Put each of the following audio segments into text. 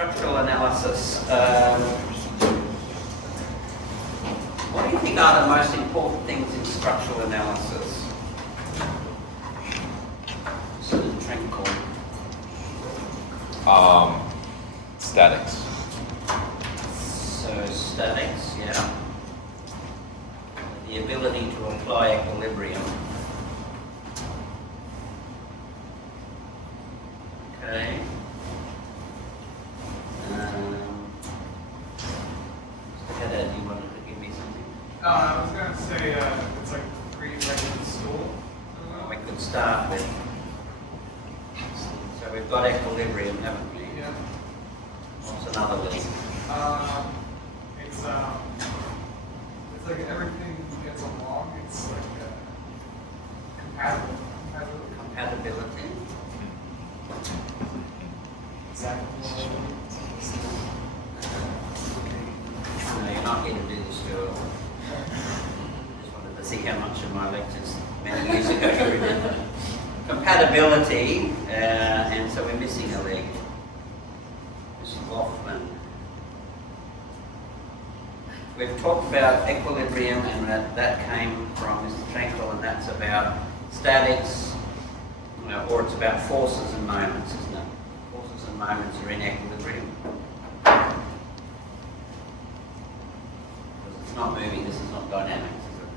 Structural analysis. What do you think are the most important things in structural analysis? So the tranquil. Statics. So statics, yeah. The ability to apply equilibrium. Okay. Heather, do you want to give me something? I was going to say it's like rewriting the stool. We could start with. So we've got equilibrium, haven't we? Yeah. What's another link? It's like everything gets along. It's like Compatibility. Exactly. No, you're not here to do this, Stuart. Just wanted to see how much of my lectures many years ago you remember. Compatibility, and so we're missing a leg. Mr. Hoffman. We've talked about equilibrium, and that came from Mr. Tranquil, and that's about statics, or it's about forces and moments, isn't it? Forces and moments are in equilibrium. Because it's not moving, this is not dynamics, is it?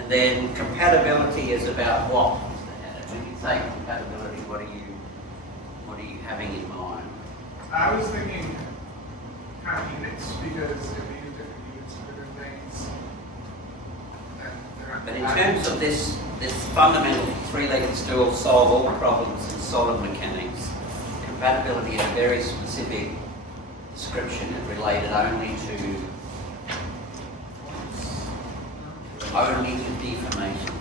And then compatibility is about what, Mr. Haddad? When you say compatibility, what are you having in mind? I was thinking kind of units because if you use different units for different things, they're not But in terms of this fundamental three-legged stool solve all problems in solid mechanics, compatibility is a very specific description. It related only to deformation.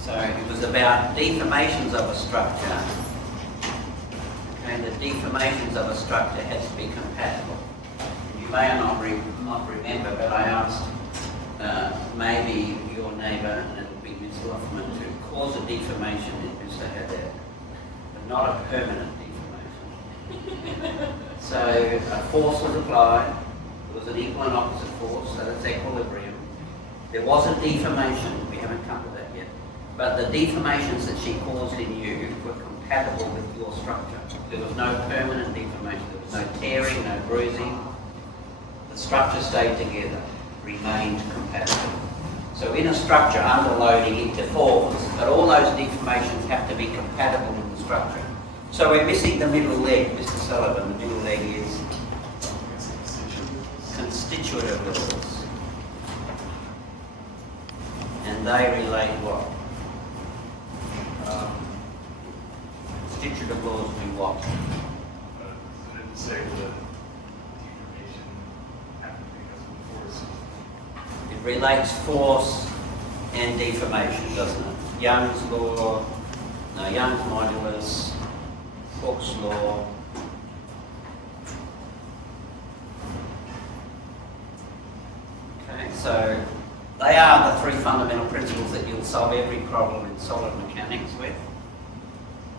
So it was about deformations of a structure, and the deformations of a structure had to be compatible. You may not remember, but I asked maybe your neighbour, and it would be Ms. Loffman, to cause a deformation in Mr. Haddad, but not a permanent deformation. So a force was applied, there was an equal and opposite force, so that's equilibrium. There was a deformation, we haven't come to that yet, but the deformations that she caused in you were compatible with your structure. There was no permanent deformation, there was no tearing, no bruising. The structure stayed together, remained compatible. So in a structure, underloading interforms, but all those deformations have to be compatible with the structure. So we're missing the middle leg, Mr. Sullivan. The middle leg is constitutive laws. And they relate what? Constitutive laws do what? So didn't say the deformation happened because of force. It relates force and deformation, doesn't it? Young's law, no, Young's modulus, Hooke's law. Okay, so they are the three fundamental principles that you'll solve every problem in solid mechanics with.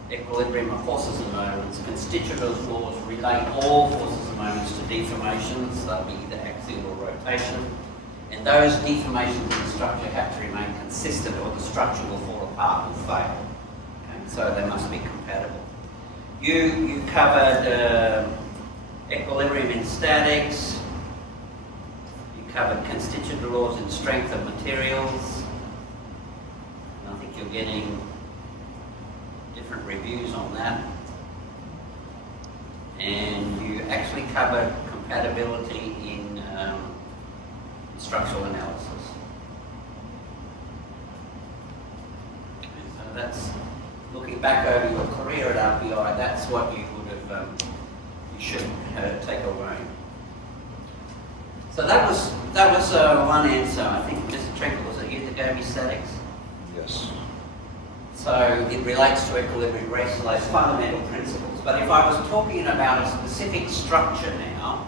Equilibrium of forces and moments. Constitutive laws relate all forces and moments to deformations. They'll be either axial or rotation. And those deformations in the structure have to remain consistent or the structure will fall apart and fail. Okay? So they must be compatible. You covered equilibrium in statics. You covered constitutive laws in strength of materials. And I think you're getting different reviews on that. And you actually covered compatibility in structural analysis. And so that's, looking back over your career at RPI, that's what you would have, you should take away. So that was one answer. I think Mr. Tranquil, was it you that gave me statics? Yes. So it relates to equilibrium, Rensselaer's fundamental principles. But if I was talking about a specific structure now,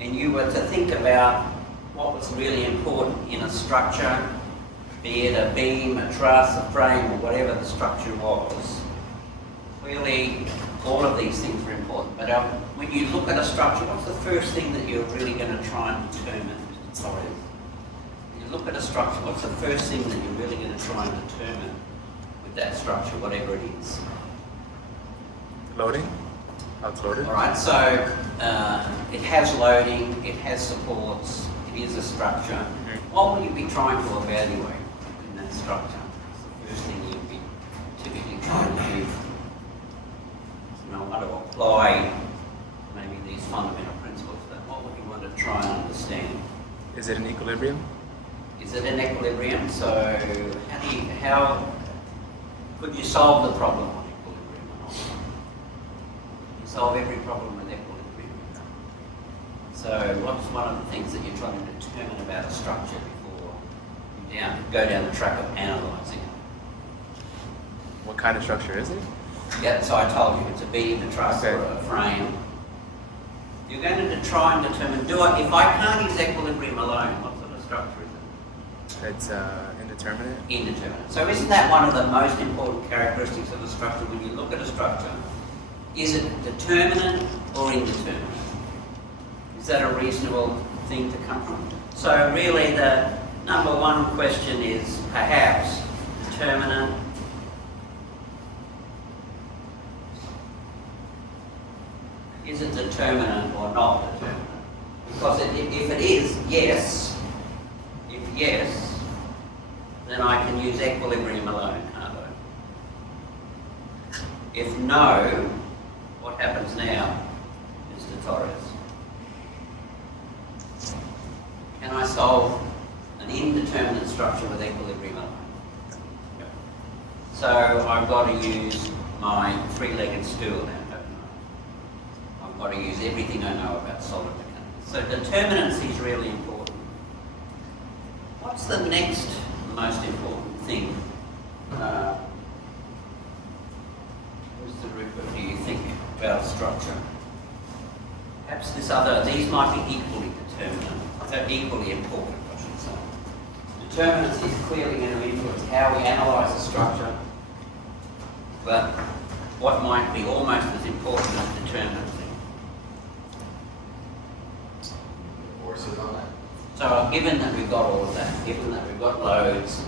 and you were to think about what was really important in a structure, be it a beam, a truss, a frame, or whatever the structure was, clearly all of these things are important, but when you look at a structure, what's the first thing that you're really going to try and determine? Sorry. When you look at a structure, what's the first thing that you're really going to try and determine with that structure, whatever it is? Loading? How it's loaded? All right, so it has loading, it has supports, it is a structure. What will you be trying to evaluate in that structure? It's the first thing you'll be typically trying to do. You know, how to apply maybe these fundamental principles. But what would you want to try and understand? Is it an equilibrium? Is it an equilibrium? So how could you solve the problem on equilibrium or not? You solve every problem with equilibrium. So what's one of the things that you're trying to determine about a structure before you go down the track of analysing it? What kind of structure is it? Yeah, so I told you it's a beam, a truss, Okay. or a frame. You're going to try and determine, if I can't use equilibrium alone, what sort of structure is it? It's indeterminate. Indeterminate. So isn't that one of the most important characteristics of a structure when you look at a structure? Is it determinate or indeterminate? Is that a reasonable thing to come from? So really the number one question is perhaps determinate. Is it determinate or not determinate? Because if it is yes, if yes, then I can use equilibrium alone, can't I? If no, what happens now is Torres. Can I solve an indeterminate structure with equilibrium alone? Yep. So I've got to use my three-legged stool now. I've got to use everything I know about solid mechanics. So determinacy is really important. What's the next most important thing? Mr. Rupert, do you think about structure? Perhaps these might be equally determinant, so equally important, I should say. Determinacy is clearly going to influence how we analyse a structure, but what might be almost as important as determinacy. Forces on it. So given that we've got all of that, given that we've got loads,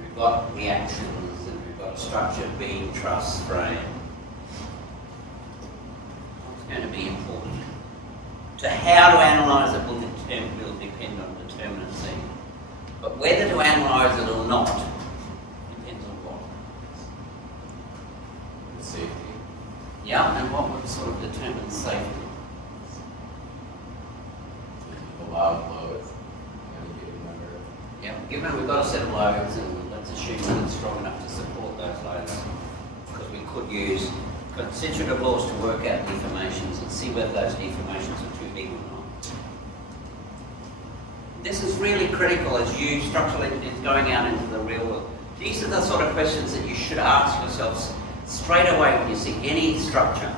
we've got reactions, and we've got a structured beam, truss, frame, what's going to be important? To how to analyse it will depend on determinacy. But whether to analyse it or not depends on what? Safety. Yeah, and what would sort of determine safety? Allowed loads. Any given number. Yeah, given we've got a set of loads, and let's assume that it's strong enough to support those loads, because we could use constitutive laws to work out deformations and see whether those deformations are too big or not. This is really critical as you structural engineers going out into the real world. These are the sort of questions that you should ask yourselves straight away when you see any structure.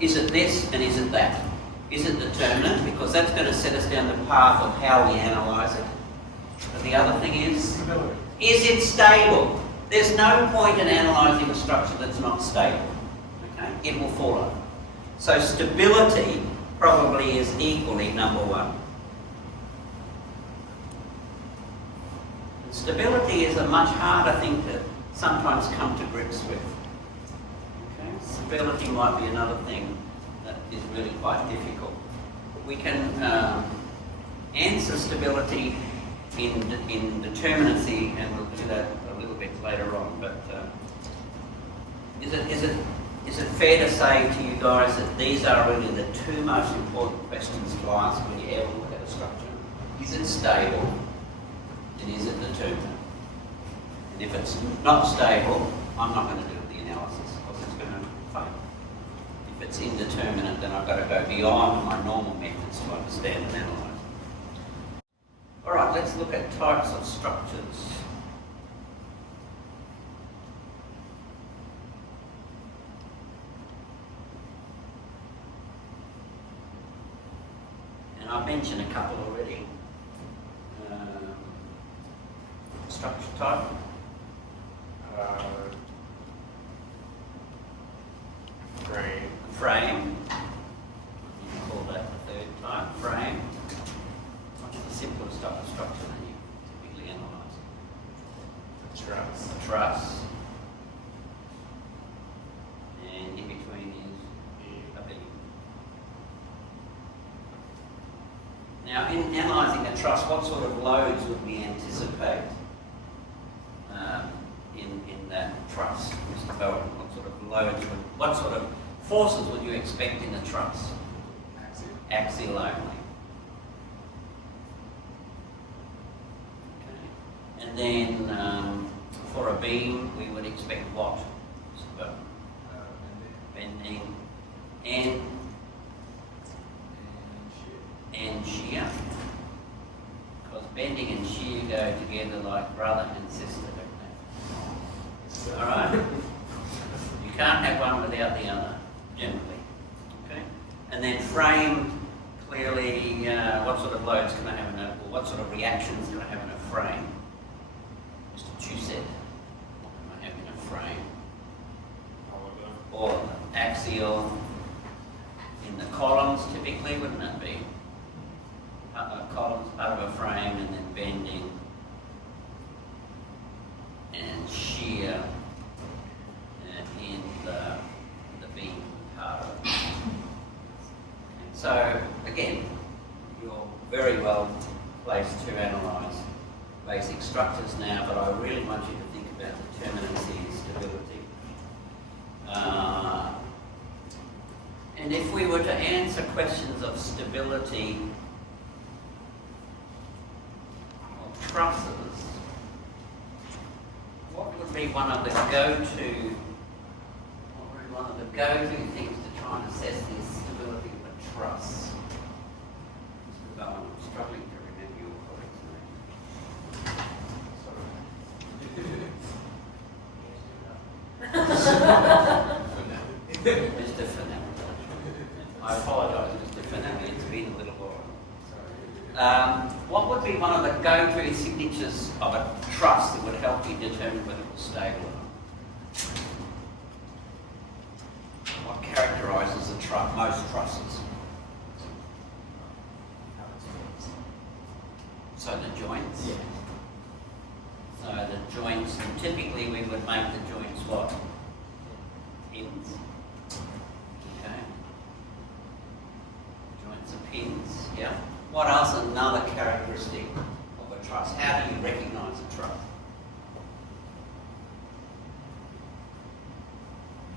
Is it this and is it that? Is it determinate? Because that's going to set us down the path of how we analyse it. But the other thing is, Stability. is it stable? There's no point in analysing a structure that's not stable. Okay? It will fall over. So stability probably is equally number one. And stability is a much harder thing to sometimes come to grips with. Okay? Stability might be another thing that is really quite difficult. We can answer stability in determinacy, and we'll do that a little bit later on. But is it fair to say to you guys that these are really the two most important questions to ask when you ever look at a structure? Is it stable, and is it determinate? And if it's not stable, I'm not going to do the analysis because it's going to fail. If it's indeterminate, then I've got to go beyond my normal methods to understand and analyse. All right, let's look at types of structures. And I've mentioned a couple already. Structure type. Frame. Now, in analysing a truss, what sort of loads would we anticipate in that truss, Mr. Bowen? What sort of loads, what sort of forces would you expect in a truss? Axial only. Okay. And then for a beam, we would expect what? Mr. Bowen? Bending and shear. Because bending and shear go together like brother and sister, don't they? Alright? You can't have one without the other, generally. Okay? And then frame, clearly, what sort of loads can I have in a, or what sort of reactions can I have in a frame? Mr. Chu said, what can I have in a frame? Or axial in the columns, typically, wouldn't it be? Columns, part of a frame, and then bending and shear in the beam part of it. So, again, you're very well placed to analyse basic structures now, but I really want you to think about determinacy and stability. And if we were to answer questions of stability of trusses, what would be one of the go-to things to try and assess the stability of a truss? Mr. Bowen, I'm struggling to remember your colleague's name. Mr. Fernandez. I apologise, Mr. Fernandez, it's been a little while. What would be one of the go-to signatures of a truss that would help you determine whether it was stable or not? What characterises most trusses? So the joints? Yeah. So the joints, and typically we would make the joints what? Pins. Okay. Joints are pins, yeah. What else another characteristic of a truss? How do you recognise a truss?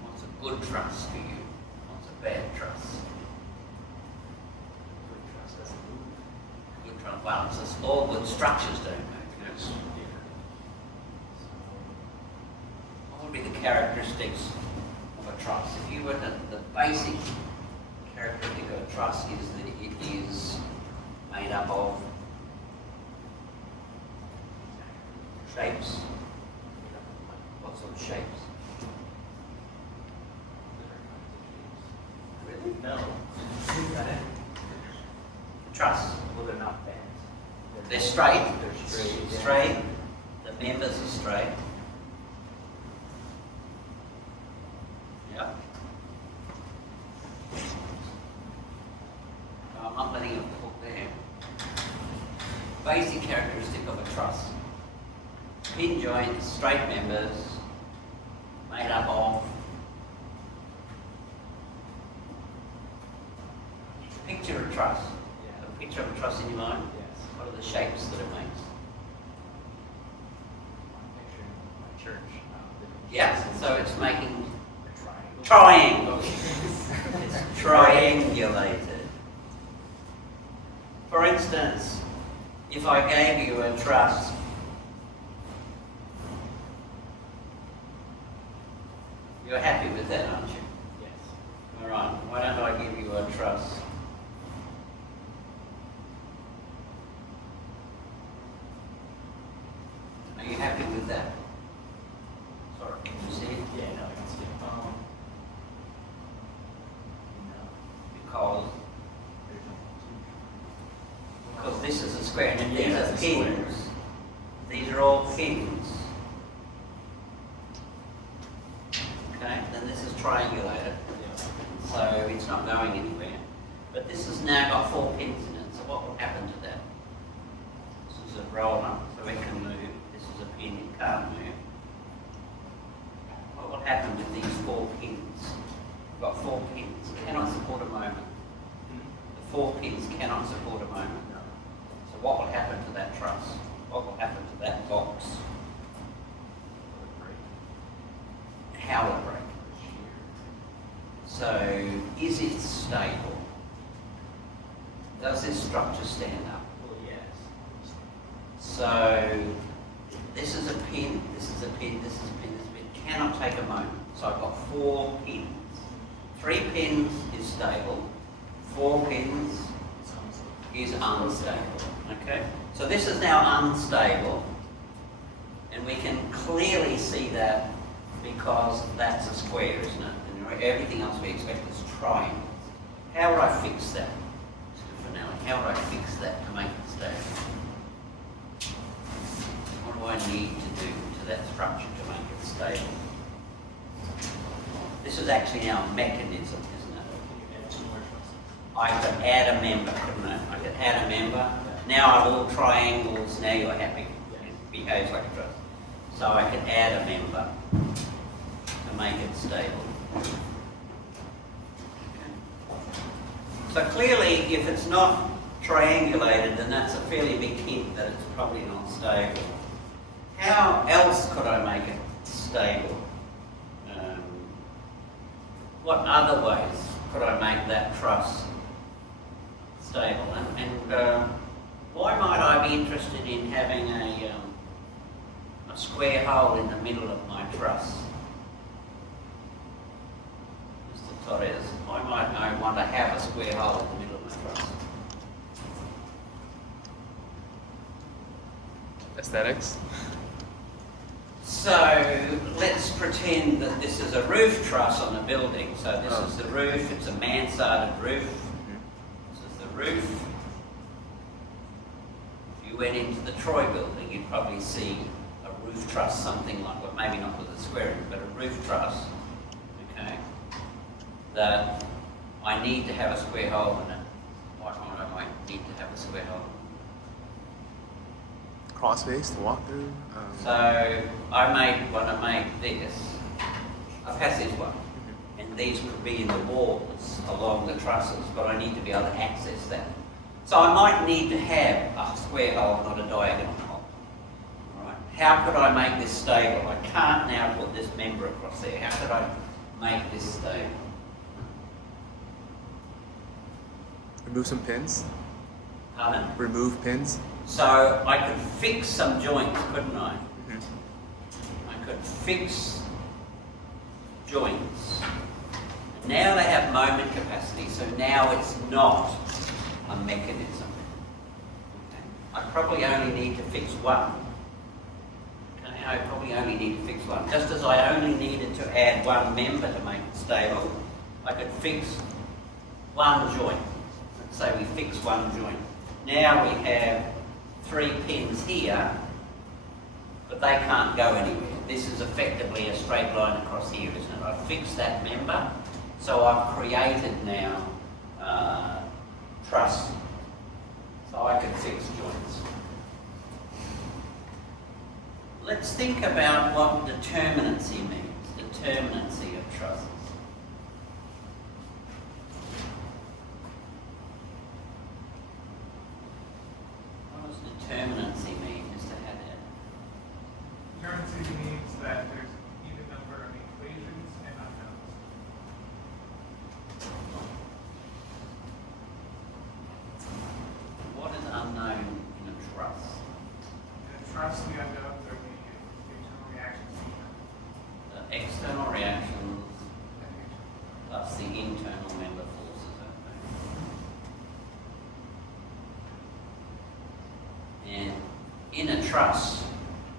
What's a good truss for you? What's a bad truss? Good truss doesn't move. Good truss. Well, it's just all good structures don't move. Yes. What would be the characteristics of a truss? If you were to, the basic characteristic of a truss is that it is made up of shapes. What sort of shapes? Really? No. Truss. Well, they're not bent. They're straight. They're straight. Yeah. Straight. The members are straight. Yeah. I'm not letting it hook there. Basic characteristic of a truss. Pin joints, straight members, made up of. Picture a truss. Yeah. A picture of a truss in your mind. Yes. What are the shapes that it makes? I'm picturing my church. Yeah, so it's making A triangle. triangles. It's triangulated. For instance, if I gave you a truss, you're happy with that, aren't you? Yes. All right, why don't I give you a truss? Are you happy with that? Sorry, can you see it? Yeah, no, I can see it. Because There's no Because this is a square, and these Yeah, are it's a square. pins. These are all pins. Okay, then this is triangulated, Yes. so it's not going anywhere. But this has now got 4 pins in it, so what will happen to that? This is a roller, so it can move. This is a pin, it can't move. What will happen with these 4 pins? We've got 4 pins, cannot support a moment. The 4 pins cannot support a moment. No. what will happen to that truss? What will happen to that box? How will it break? So, is it stable? Does this structure stand up? Well, yes. So, this is a pin, this is a pin, this is a pin, this is a pin. It cannot take a moment. So I've got 4 pins. 3 pins is stable, 4 pins is unstable. Okay? So this is now unstable, and we can clearly see that because that's a square, isn't it? And everything else we expect is triangles. How would I fix that? How would I fix that to make it stable? What do I need to do to that structure to make it stable? This is actually our mechanism, isn't it? You add 2 more trusses. I could add a member, couldn't I? I could add a member. Now I've all triangles, now you're happy. It behaves like a truss. So I could add a member to make it stable. So clearly, if it's not triangulated, then that's a fairly big hint that it's probably not stable. How else could I make it stable? What other ways could I make that truss stable? And why might I be interested in having a square hole in the middle of my truss? Mr. Torres, why might I want to have a square hole in the middle of my truss? Aesthetics? So let's pretend that this is a roof truss on a building. So this is the roof, it's a mansarded roof. This is the roof. If you went into the Troy building, you'd probably see a roof truss, something like, well, maybe not with a square roof, but a roof truss, okay, that I need to have a square hole in it. Why might I need to have a square hole? Cross-face to walk through? So I want to make this a passageway, and these could be in the walls along the trusses, but I need to be able to access that. So I might need to have a square hole, not a diagonal hole. All right. How could I make this stable? I can't now put this member across there. How could I make this stable? Remove some pins? Pardon? Remove pins? So I could fix some joints, couldn't I? Mm-hmm. I could fix joints. Now they have moment capacity, so now it's not a mechanism. Okay. I probably only need to fix one. Okay, I probably only need to fix one. Just as I only needed to add one member to make it stable, I could fix one joint. Let's say we fix one joint. Now we have 3 pins here, but they can't go anywhere. This is effectively a straight line across here, isn't it? I've fixed that member, so I've created now truss. So I can fix joints. Let's think about what determinacy means, determinacy of trusses. What does determinacy mean, Mr. Haddad? Determinacy means that there's an even number of equations and unknowns. What is unknown in a truss? And trust the unknowns are the internal reactions. The external reactions And the plus the internal member forces, okay? And in a truss,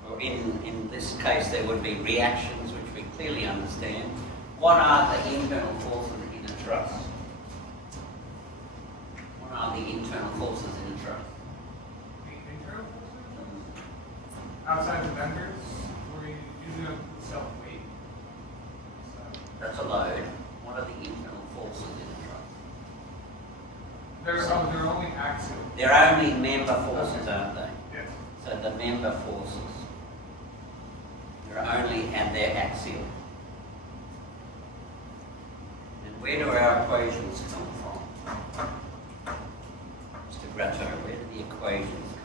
or in this case there would be reactions which we clearly understand. What are the internal forces in a truss? What are the internal forces in a truss? internal forces? Outside the members, we're usually on self-weight. So That's a load. What are the internal forces in a truss? they're only axial. They're only member forces, aren't they? Yes. So the member forces, they're only and they're axial. And where do our equations come from? Mr. Gratto, where do the equations come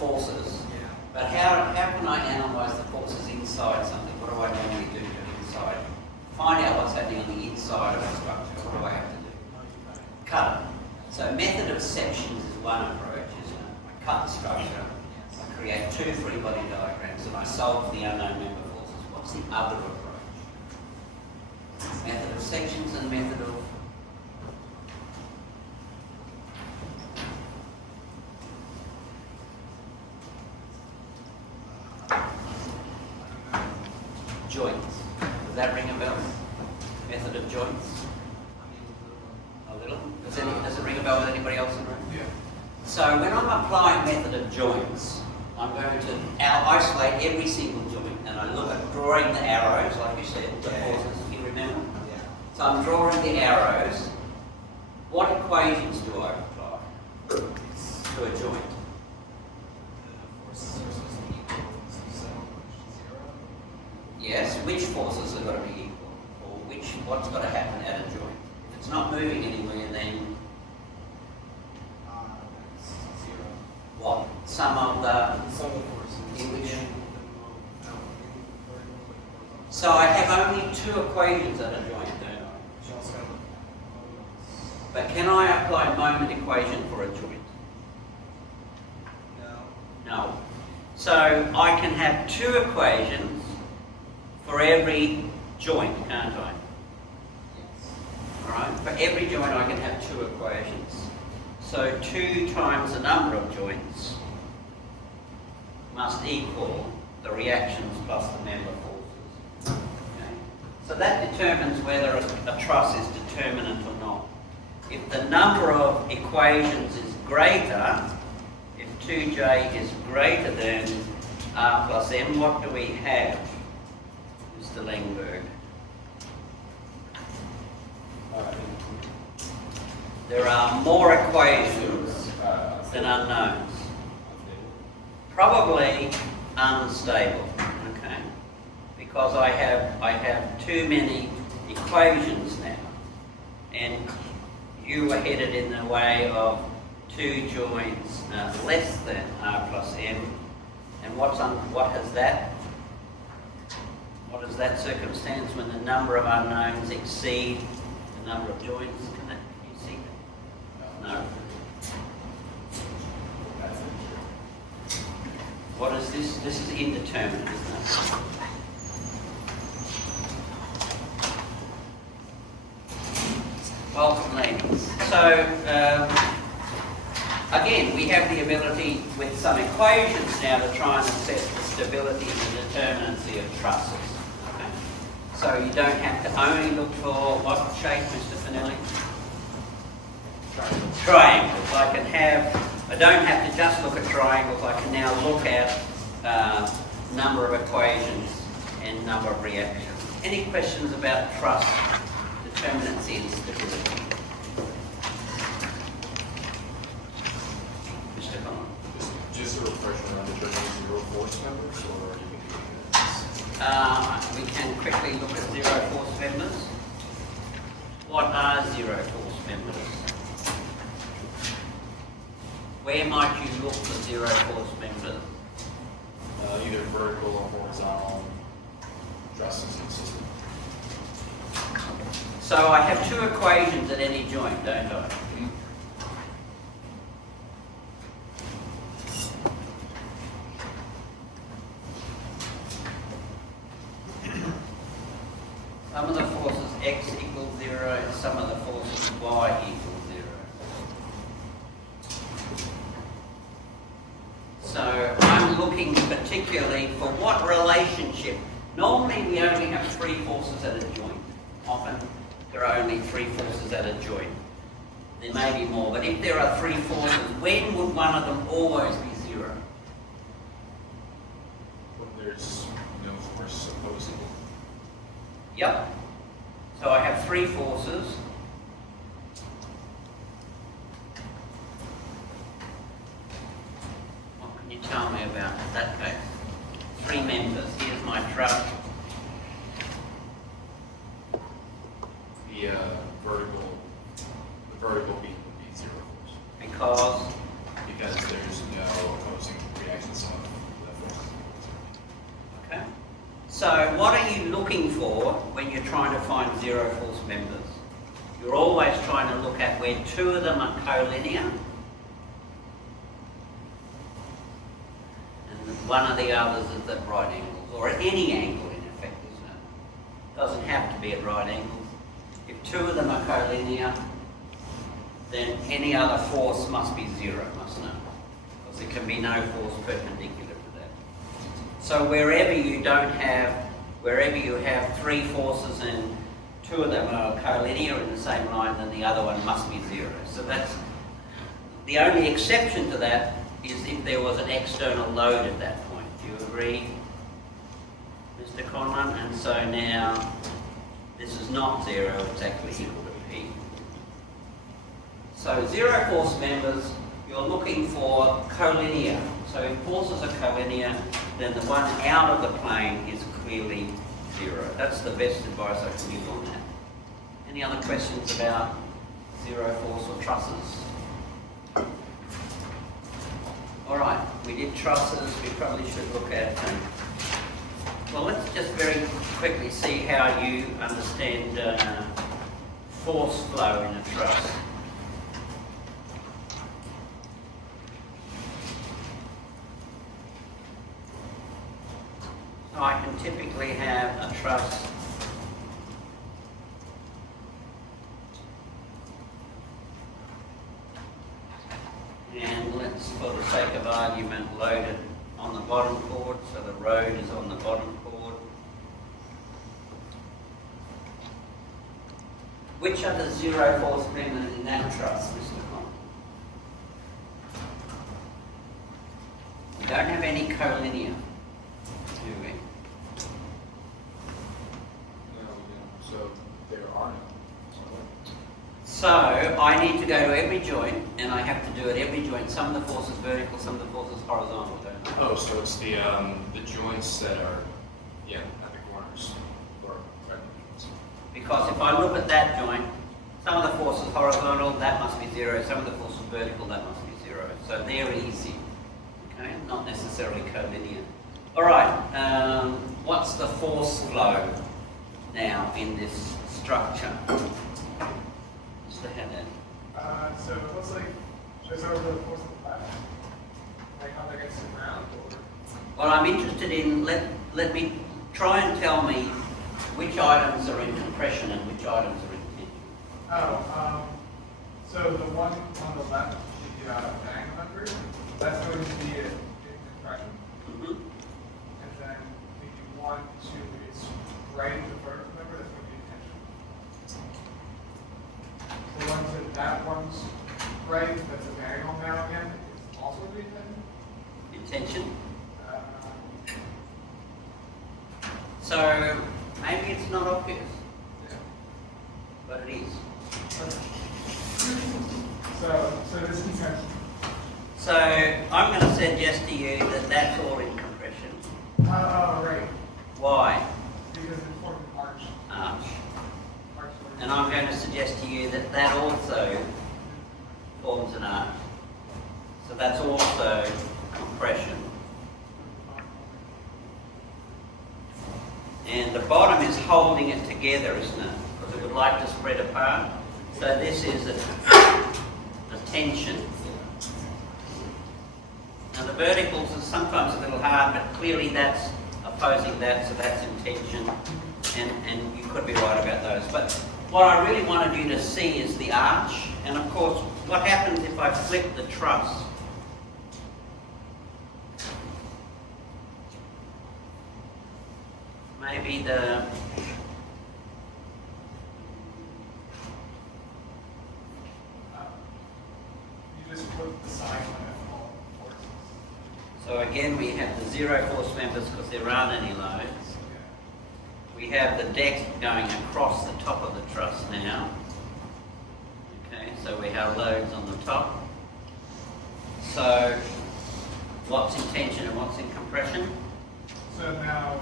forces. Yeah. But how can I analyse the forces inside something? What do I normally do to it inside? Find out what's happening on the inside of a structure. What do I have to do? No, you got it. Cut it. So method of sections is one approach, isn't it? I cut the structure, I create two free body diagrams, and I solve the unknown member forces. What's the other approach? Method of sections and method of joints. Does that ring a bell? Method of joints? A little? Does it ring a bell with anybody else in the room? Yeah. So when I'm applying method of joints, I'm going to isolate every single joint, and I look at drawing the arrows, like you said, the forces, you remember? Yeah. So I'm drawing the arrows. What equations do I apply to a joint? The forces are supposed to be equal to 0. Yes, which forces have got to be equal? Or what's got to happen at a joint? If it's not moving anywhere, then That's 0. what? Some of the... Some of the forces. In which- No, So I have only two equations at a joint, don't I? you also have moments. But can I apply moment equation for a joint? No. No. So I can have two equations for every joint, can't I? Yes. All right. For every joint I can have two equations. So 2 times the number of joints must equal the reactions plus the member forces. Okay? So that determines whether a truss is determinant or not. If the number of equations is greater, if 2j is greater than r plus m, what do we have, Mr. Lengberg? There are more equations than unknowns. Probably unstable, okay? Because I have too many equations now, and you were headed in the way of 2 joints less than r plus m, and what is that? What is that circumstance when the number of unknowns exceed the number of joints? Can you see that? No. What is this? This is indeterminate, isn't it? Welcome, ladies. So, again, we have the ability with some equations now to try and assess the stability and the determinancy of trusses. Okay? So you don't have to only look for what shape, Mr. Finelli? Triangles. I don't have to just look at triangles. I can now look at number of equations and number of reactions. Any questions about truss determinancy and stability? Mr. Conlon? Just a refresher on determining zero force members, or you can do We can quickly look at zero force members. What are zero force members? Where might you look for zero force members? either vertical or horizontal trusses in the system. So I have 2 equations at any joint, don't I? Some of the forces x equals 0 and some of the forces y equals 0. So I'm looking particularly for what relationship. Normally we only have 3 forces at a joint. Often there are only 3 forces at a joint. There may be more, but if there are 3 forces, when would one of them always be 0? When there's no force opposing. Yep. So I have 3 forces. What can you tell me about that case? 3 members. Here's my truck. The vertical beam would be zero force Because because there's no opposing reaction So what are you looking for when you're trying to find zero force members? You're always trying to look at where two of them are collinear and one of the others is at right angles, or at any angle in effect, isn't it? Doesn't have to be at right angles. If two of them are collinear, then any other force must be zero, mustn't it? Because there can be no force perpendicular to that. So wherever you have three forces and two of them are collinear in the same line, then the other one must be zero. So that's the only exception to that is if there was an external load at that point. Do you agree, Mr. Conlon? And so now this is not zero, it's actually equal to P. So zero force members, you're looking for collinear. So if forces are collinear, then the one out of the plane is clearly zero. That's the best advice I can give on that. Any other questions about zero force or trusses? All right, we did trusses. We probably should look at well, let's just very quickly see how you understand force flow in a truss. So I can typically have a truss and let's, for the sake of argument, load it on the bottom chord, so the road is on the bottom chord. Which are the zero force members in that truss, Mr. Conlon? We don't have any collinear, do we? No, so there are none. So I need to go to every joint, and I have to do at every joint some of the forces vertical, some of the forces horizontal, don't I? Oh, so it's the joints that are, yeah, at the corners, or right joints. Because if I look at that joint, some of the forces horizontal, that must be zero. Some of the forces vertical, that must be zero. So they're easy, okay? Not necessarily collinear. All right, what's the force flow now in this structure? Mr. Haddad. So it looks like just over the force of the left, like how that gets to the ground, or Well, I'm interested in, let me try and tell me which items are in compression and which items are in tension. so the one on the left, the diagonal member, that's going to be in compression, Mm-hmm. and then the 1, 2 is right in the vertical member, that's going to be in tension. The one that one's right, that's a diagonal now again, is also going to be in tension. In tension. So maybe it's not obvious, Yeah. but it is. So this is tension. So I'm going to suggest to you that that's all in compression. Oh, right. Why? Because it formed an arch. Arch. Arch And I'm going to suggest to you that that also forms an arch. So that's also compression. And the bottom is holding it together, isn't it? Because it would like to spread apart. So this is a tension. Now the verticals are sometimes a little hard, but clearly that's opposing that, so that's in tension. And you could be right about those. But what I really wanted you to see is the arch. And of course, what happens if I flip the truss? Maybe the You just put the sign on it, all forces. so again we have the zero force members because there aren't any loads. We have the deck going across the top of the truss now. Okay, so we have loads on the top. So what's in tension and what's in compression? So now,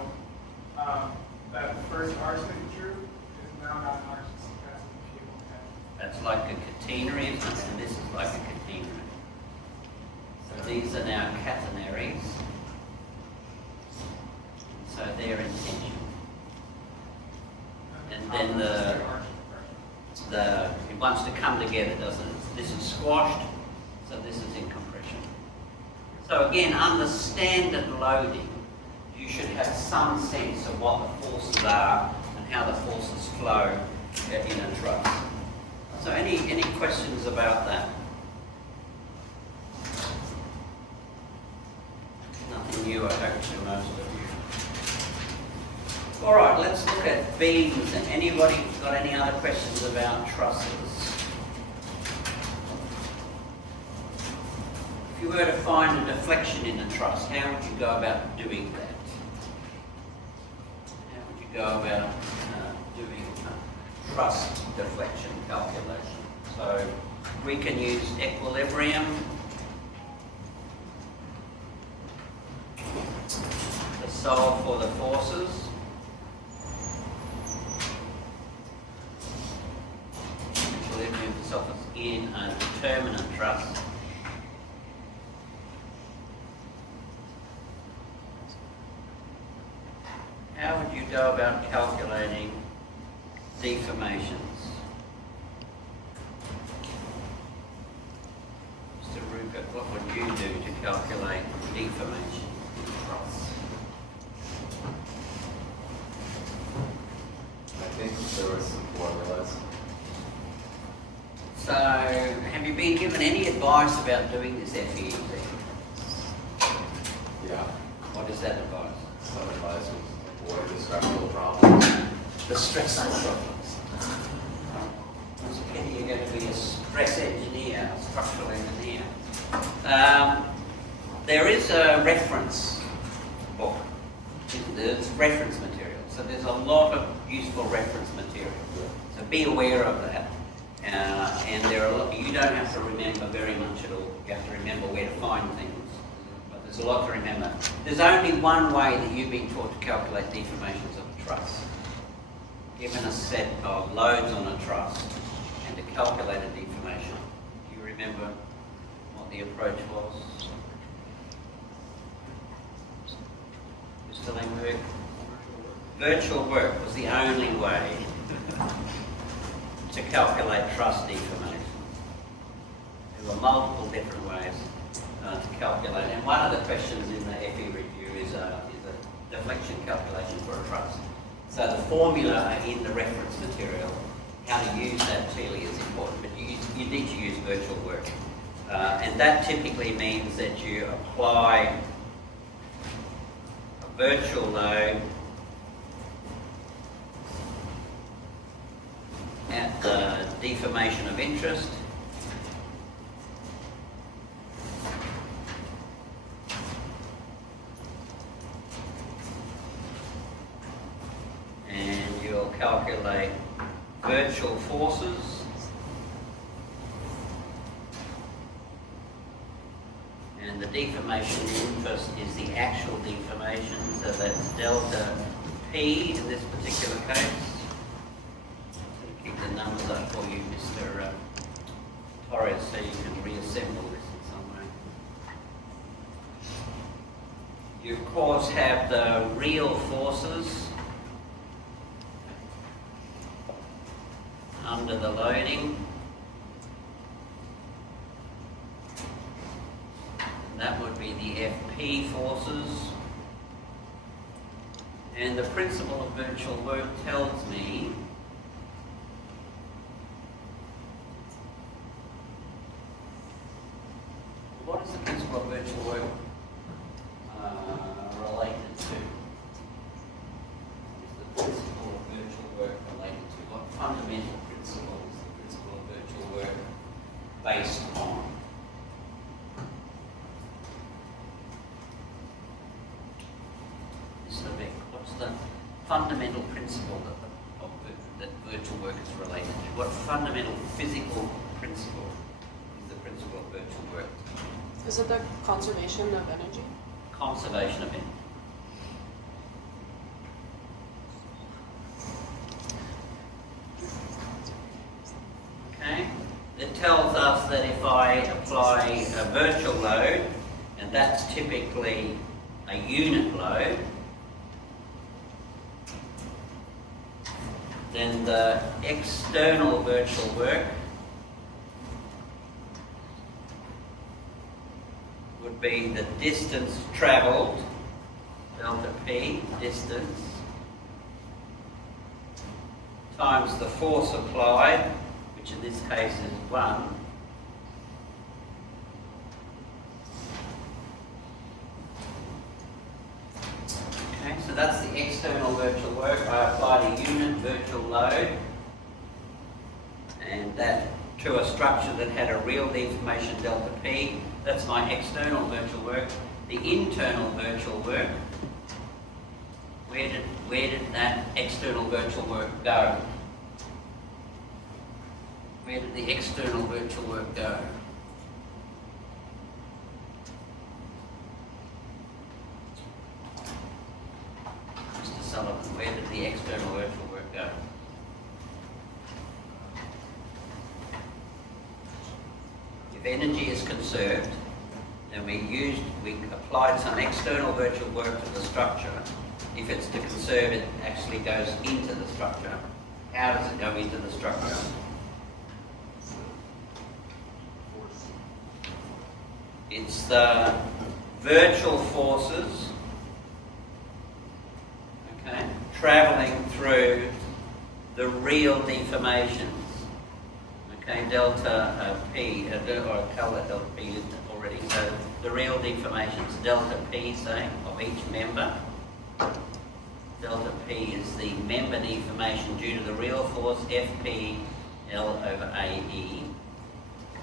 that first arch that you drew is now not an arch, it's that's a cable head. That's like a catenary, isn't it? And this is like a catenary. So these are now catenaries. So they're in tension. squashed, so this is in compression. So again, under standard loading, you should have some sense of what the forces are and how the forces flow in a truss. So any questions about that? Nothing new, I hope, to most of you. All right, let's look at beams. And anybody got any other questions about trusses? If you were to find a deflection in a truss, how would you go about doing that? How would you go about doing a truss deflection calculation? So we can use equilibrium to solve for the forces. Equilibrium to solve in a determinant truss. How would you go about calculating deformations? Mr. Rupert, what would you do to calculate deformation in truss? I think there were some formulas. So, have you been given any advice about doing this FEEZ? Yeah. What is that advice? Some advice was avoid the structural problems. The stress problems. It's a pity you're going to be a stress engineer, a structural engineer. There is a reference book. There's reference material. So there's a lot of useful reference material. So be aware of that. And there are a lot, you don't have to remember very much at all. You have to remember where to find things. But there's a lot to remember. There's only one way that you've been taught to calculate deformations of a truss. Given a set of loads on a truss and to calculate a deformation. Do you remember what the approach was? Mr. Langberg? Virtual work was the only way to calculate truss deformation. There were multiple different ways to calculate, and one of the questions in the FE review is a deflection calculation for a truss. So the formula in the reference material, how to use that clearly is important, but you need to use virtual work. And that typically means that you apply a virtual load at the deformation of interest, and you'll calculate virtual forces, and the deformation interest is the actual deformation, so that's delta P in this particular case. The numbers up for you, Mr. Torres, so you can reassemble this in some way. You of course have the real forces under the loading. And that would be the FP forces. And the principle of virtual work tells me what is the principle of virtual work related to? What is the principle of virtual work related to? What fundamental principle is the principle of virtual work based on? Mr. Beck, what's the fundamental principle that virtual work is related to? What fundamental physical principle is the principle of virtual work? Is it the conservation of energy? Conservation of energy. Okay. It tells us that if I apply a virtual load, and that's typically a unit load, then the external virtual work would be the distance travelled, delta P, distance, times the force applied, which in this case is 1, okay, so that's the external virtual work. I applied a unit virtual load, and that to a structure that had a real deformation delta P. That's my external virtual work. The internal virtual work, where did that external virtual work go? Where did the external virtual work go? Mr. Sullivan, where did the external virtual work go? If energy is conserved, and we applied some external virtual work to the structure. If it's to conserve, it actually goes into the structure. How does it go into the structure? It's the virtual forces, okay, travelling through the real deformations. Okay, delta P, or I call that delta P already, so the real deformations, delta P, say, of each member. Delta P is the member deformation due to the real force FP L over AE.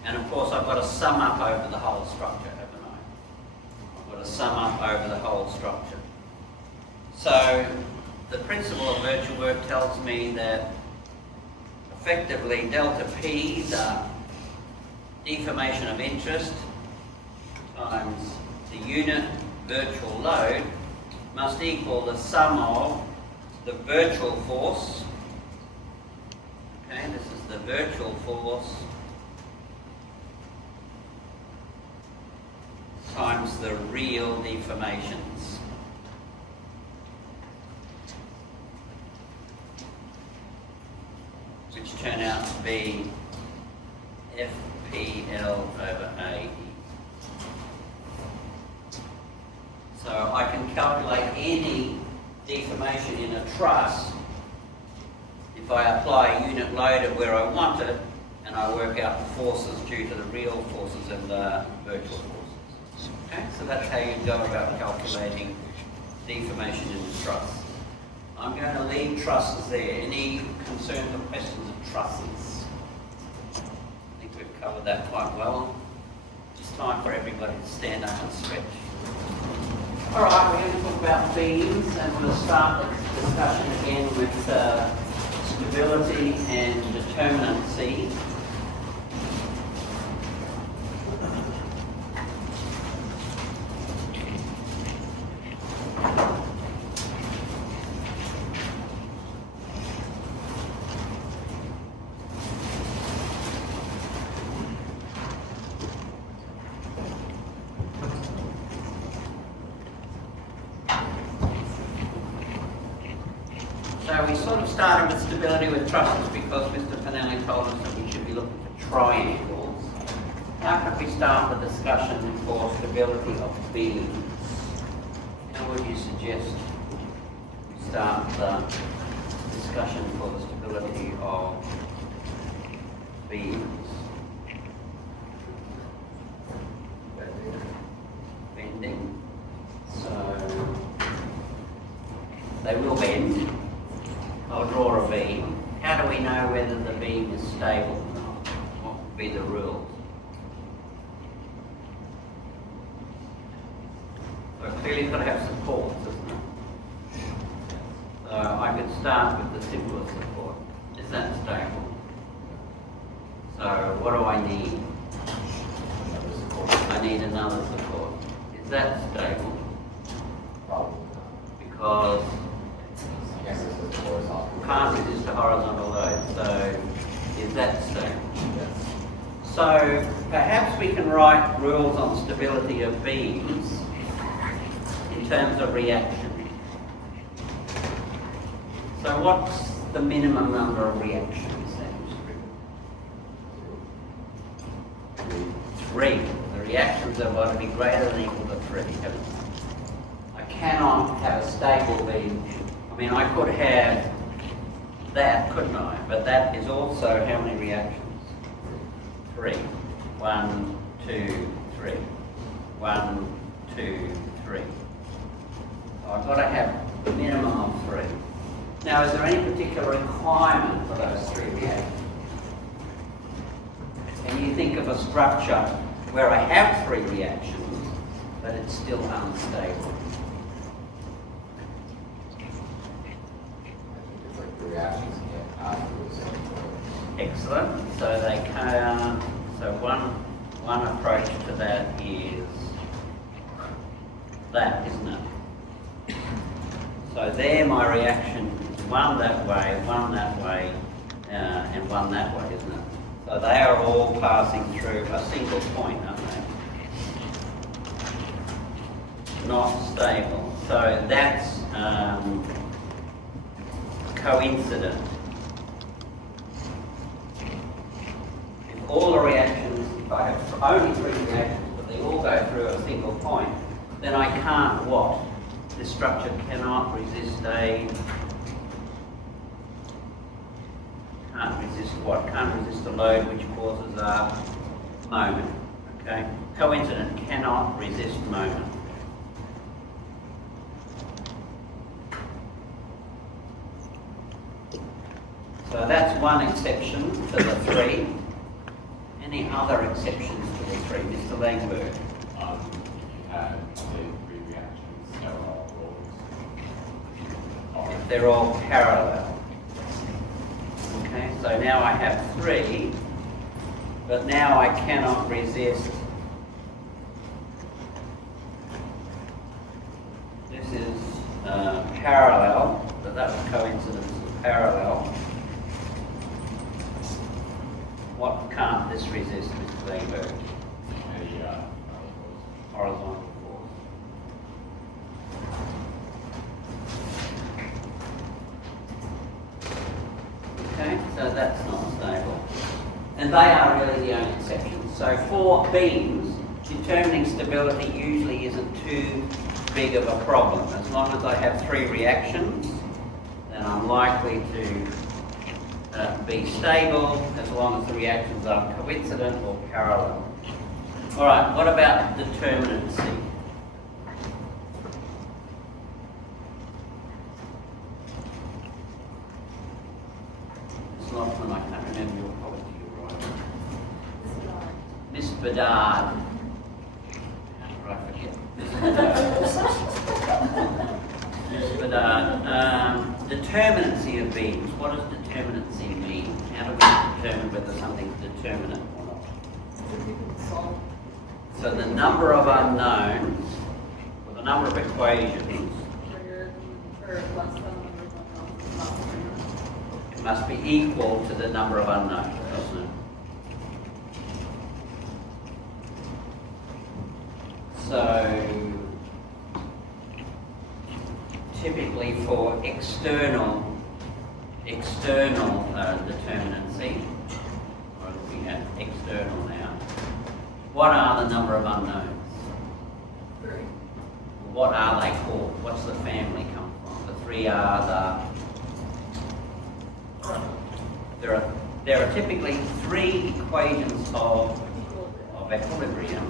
And of course I've got to sum up over the whole structure, haven't I? I've got to sum up over the whole structure. So the principle of virtual work tells me that effectively delta P, the deformation of interest, times the unit virtual load must equal the sum of the virtual force, okay, this is the virtual force, times the real deformations. Which turn out to be FPL over AE. So I can calculate any deformation in a truss if I apply a unit load at where I want it and I work out the forces due to the real forces and the virtual forces. Okay, so that's how you go about calculating deformation in the truss. I'm going to leave trusses there. Any concerns or questions of trusses? I think we've covered that quite well. It's time for everybody to stand up and stretch. All right, we're going to talk about beams, and we'll start the discussion again with stability and determinancy. So we sort of started with stability with trusses because Mr. Finelli told us that we should be looking for triangles. How could we start the discussion for stability of beams? How would you suggest we start the discussion for the stability of beams? Bending. So they will bend. I'll draw a beam. How do we know whether the beam is stable or not? What would be the rules? So clearly it's got to have supports, isn't it? So I could start with the simplest support. Is that stable? So what do I need? I need another support. Is that stable? Because can't resist a horizontal load, so is that stable? Yes. So perhaps we can write rules on stability of beams in terms of reaction. So what's the minimum number of reactions then? 3. The reactions have got to be greater than or equal to 3. I cannot have a stable beam. I mean, I could have that, couldn't I? But that is also how many reactions? 3. 1, 2, 3. 1, 2, 3. So I've got to have a minimum of 3. Now, is there any particular requirement for those 3 reactions? Can you think of a structure where I have 3 reactions, but it's still unstable? It's like the reactions get after a certain point. Excellent. So they can. So one approach to that is that, isn't it? So there, my reaction is 1 that way, 1 that way, and 1 that way, isn't it? So they are all passing through a single point, aren't they? Not stable. So that's coincident. If all the reactions, if I have only 3 reactions, but they all go through a single point, then I can't what? This structure cannot resist can't resist what? Can't resist a load which causes a moment. Okay? Coincident cannot resist moment. So that's one exception to the 3. Any other exceptions to the 3, Mr. Langberg? Had, say, 3 reactions that were all rolled. If they're all parallel. Okay, so now I have 3, but now I cannot resist. This is parallel, but that was coincidence of parallel. What can't this resist, Mr. Langberg? Any Horizontal force. Okay, so that's not stable. And they are really the only exceptions. So for beams, determining stability usually isn't too big of a problem. As long as I have 3 reactions, then I'm likely to be stable as long as the reactions are coincident or parallel. All right, what about determinacy? It's not when I can't remember your policy, you're right. Miss Bedard. How did I forget? Miss Bedard. Determinacy of beams. What does determinacy mean? How do we determine whether something's determinate or not? So the number of unknowns, or the number of equations, it must be equal to the number of unknowns, doesn't it? So typically for external determinacy, we're looking at external now. What are the number of unknowns? 3. What are they called? What's the family come from? The 3 are there are typically 3 equations of equilibrium.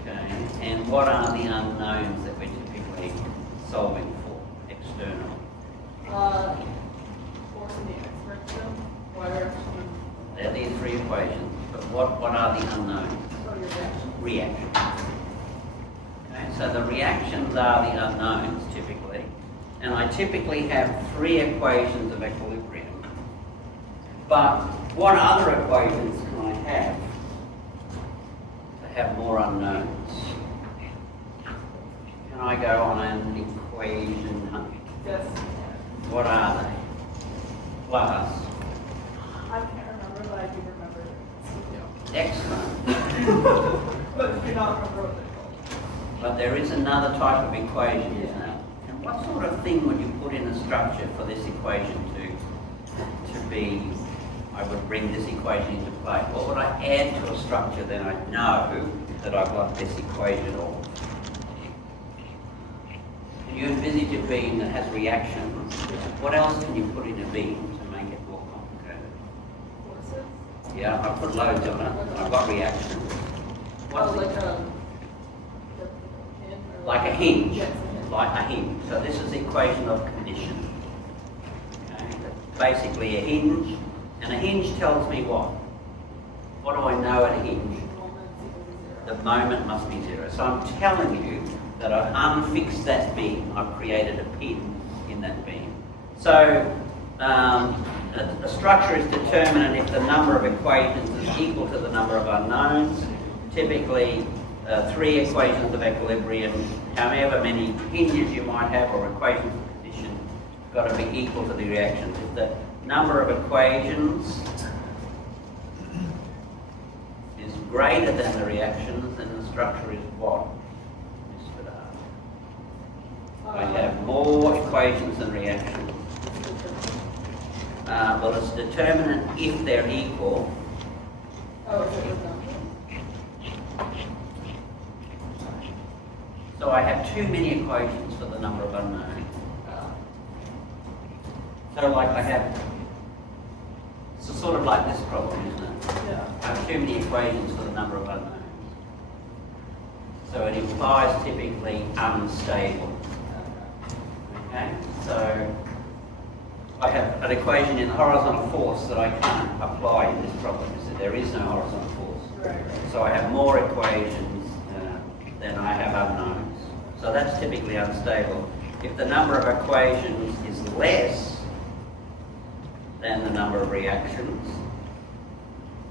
Okay, and what are the unknowns that we're typically solving for? External. Force in the x direction, y direction, They're the 3 equations, but what are the unknowns? so your reaction. Reactions. Okay, so the reactions are the unknowns typically, and I typically have 3 equations of equilibrium. But what other equations can I have to have more unknowns? Can I go on an equation 100? Yes. What are they? Plus. I can't remember, but I do remember. Excellent. But I do not remember what they're called. But there is another type of equation, isn't there? And what sort of thing would you put in a structure for this equation to be, I I would bring this equation into play. What would I add to a structure then I know that I've got this equation of? Can you envisage a beam that has reactions? What else can you put in a beam to make it more complicated? Forces? Yeah, I put loads on it, I've got reactions. Oh, What's like it? a pin or Like a hinge. Yes, a hinge. Like a hinge. So this is the equation of condition. Okay, that's basically a hinge, and a hinge tells me what? What do I know at a hinge? The moment must be zero. So I'm telling you that I've unfixed that beam, I've created a pin in that beam. So a structure is determinant if the number of equations is equal to the number of unknowns. Typically, 3 equations of equilibrium, however many hinges you might have or equations of condition, got to be equal to the reactions. If the number of equations is greater than the reactions, then the structure is what? I have more equations than reactions. Well, it's determinant if they're equal. Oh, is it redundant? So I have too many equations for the number of unknowns. So like I have, so sort of like this problem, isn't it? Yeah. I have too many equations for the number of unknowns. So it implies typically unstable. Okay, so I have an equation in the horizontal force that I can't apply in this problem. So there is no horizontal force. Right. So I have more equations than I have unknowns. So that's typically unstable. If the number of equations is less than the number of reactions,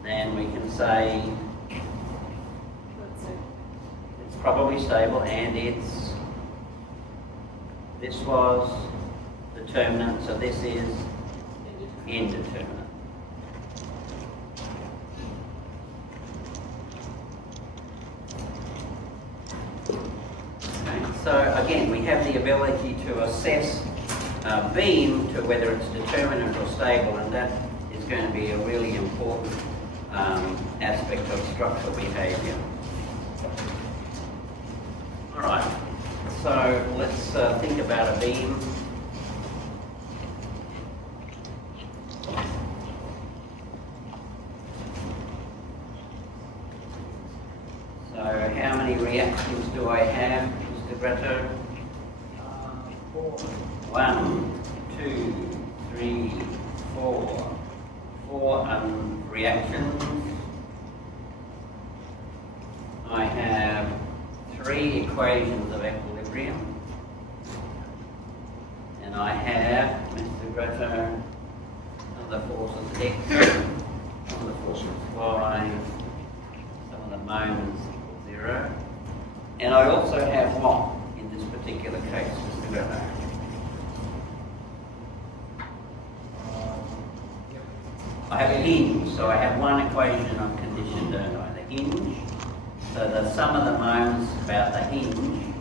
then we can say Let's see. it's probably stable and this was determinant, so this is indeterminate. Okay, so again, we have the ability to assess a beam to whether it's determinate or stable, and that is going to be a really important aspect of structural behaviour. All right, so let's think about a beam. So how many reactions do I have, Mr. Gretto? 4. 1, 2, 3, 4. 4 reactions. I have 3 equations of equilibrium. And I have, Mr. Gretto, some of the forces X, some of the forces Y, some of the moments equal 0. And I also have what in this particular case, Mr. Gretto? I have a hinge, so I have one equation of condition, don't I? The hinge. So the sum of the moments about the hinge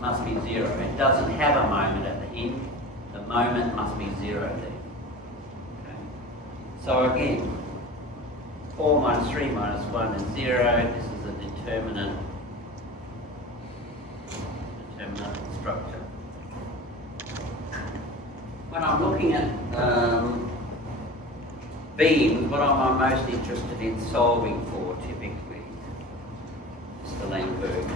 must be 0. It doesn't have a moment at the hinge. The moment must be 0 there. Okay. So again, 4 minus 3 minus 1 is 0. This is a determinant structure. When I'm looking at beams, what am I most interested in solving for typically, Mr. Langberg?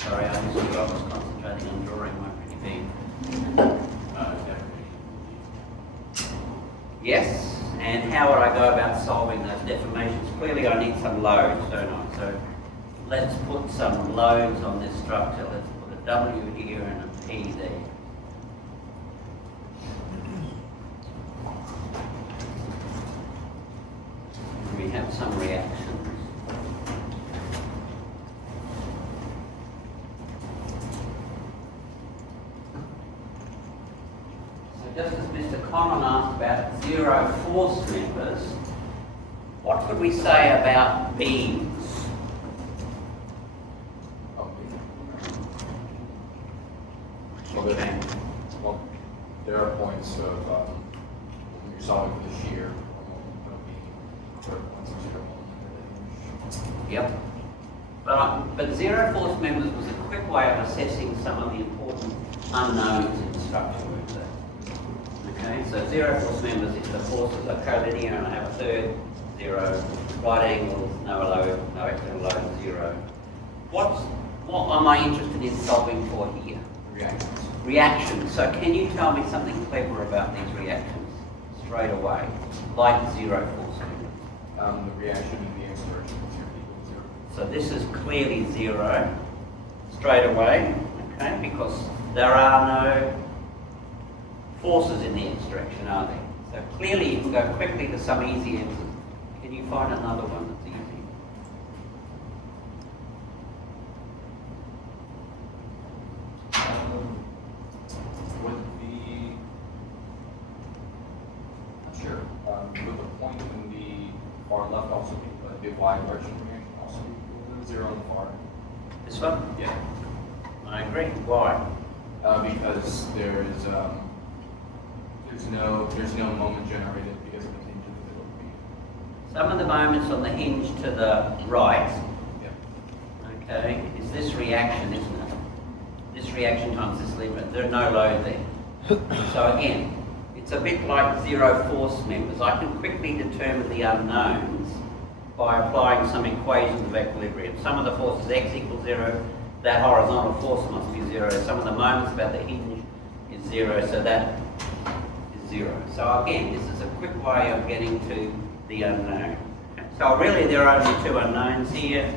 Sorry, I was concentrating on drawing my pretty beam. Yes, and how would I go about solving those deformations? Clearly I need some loads, don't I? So let's put some loads on this structure. Let's put a W here and a P there. And we have some reactions. So just as Mr. Connon asked about 0 force members, what could we say about beams? sense of when you're solving for the shear, don't be sort of 0.60 moment. Yep. But zero force members was a quick way of assessing some of the important unknowns in structure work there. Okay, so zero force members, if the forces are collinear and I have a third, zero, right angles, no load, no external load, zero. What am I interested in solving for here? Reactions. Reactions. So can you tell me something clever about these reactions straight away, like zero force members? The reaction and the exertion is equal to 0. So this is clearly zero straight away, okay, because there are no forces in the x direction, are there? So clearly you can go quickly to some easy answers. Can you find another one that's easy? Would the, not sure, would the point in the far left also be, the y direction reaction also be 0 on the far? This one? Yeah. I agree. Why? Because there's no moment generated because of the hinge in the middle of the beam. Some of the moments on the hinge to the right, Yeah. okay, is this reaction, isn't it? This reaction times this limit. There's no load there. So again, it's a bit like zero force members. I can quickly determine the unknowns by applying some equations of equilibrium. Some of the forces x equals 0, that horizontal force must be 0. Some of the moments about the hinge is 0, so that is 0. So again, this is a quick way of getting to the unknown. So really there are only two unknowns here,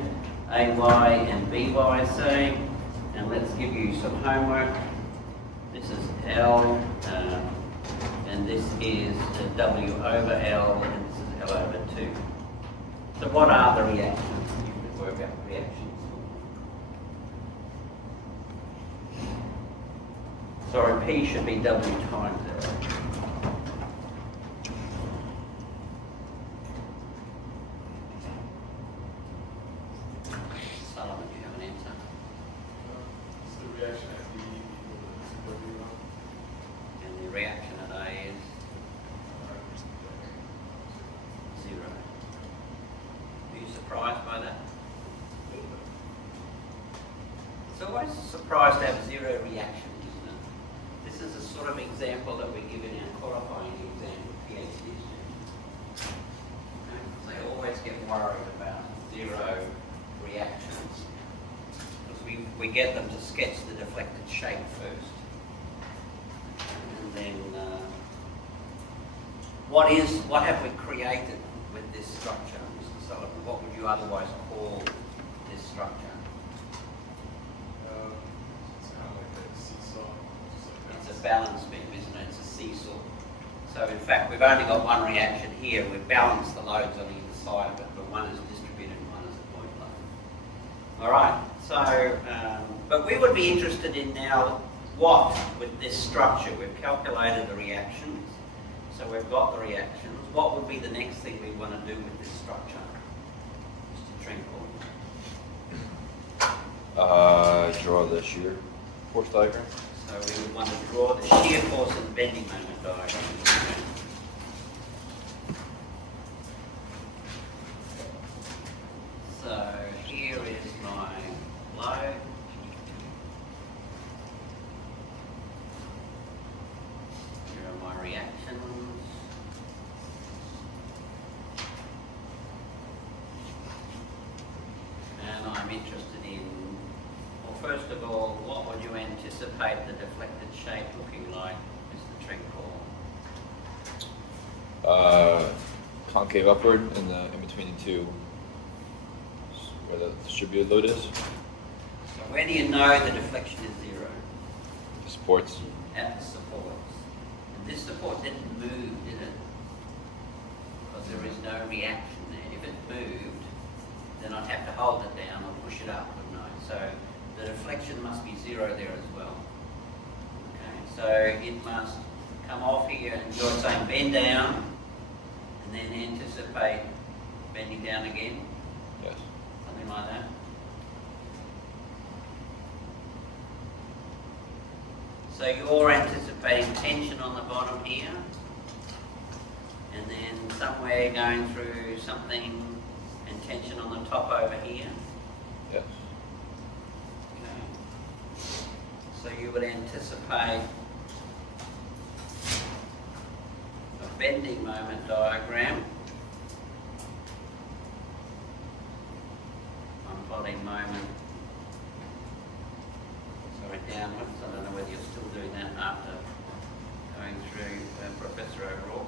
AY and BY, say. And let's give you some homework. This is L, and this is W over L, and this is L over 2. So what are the reactions? You can work out the reactions. Sorry, P should be W times L. Solomon, do you have an answer? Is the reaction at D equal to W? And the reaction at A is 0. Are you surprised by that? It's always a surprise to have 0 reaction, isn't it? This is a sort of example that we give in our qualifying exam for PhD students. Okay? They always get worried about 0 reactions because we get them to sketch the deflected shape first. And then what have we created with this structure, Mr. Sullivan? What would you otherwise call this structure? It's kind of like a seesaw. It's a balance beam, isn't it? It's a seesaw. So in fact, we've only got one reaction here. We've balanced the loads on either side of it, but one is distributed and one is a point load. All right. So, but we would be interested in now what, with this structure, we've calculated the reactions. So we've got the reactions. What would be the next thing we want to do with this structure, Mr. Trinkle? Draw the shear force diagram. So we would want to draw the shear force and bending moment diagram. So here is my load. Here are my reactions. And I'm interested in, well, first of all, what would you anticipate the deflected shape looking like, Mr. Trinkle? Concave upward in between the two, where the distributed load is. So where do you know the deflection is 0? Supports. At the supports. And this support didn't move, did it? Because there is no reaction there. If it moved, then I'd have to hold it down or push it up, wouldn't I? So the deflection must be 0 there as well. Okay, so it must come off here, and you're saying bend down, and then anticipate bending down again, Yes. something like that. So you're anticipating tension on the bottom here, and then somewhere going through something and tension on the top over here. Yes. Okay. So you would anticipate a bending moment diagram. I'm plotting moment, sorry, downwards. I don't know whether you're still doing that after going through Professor overall.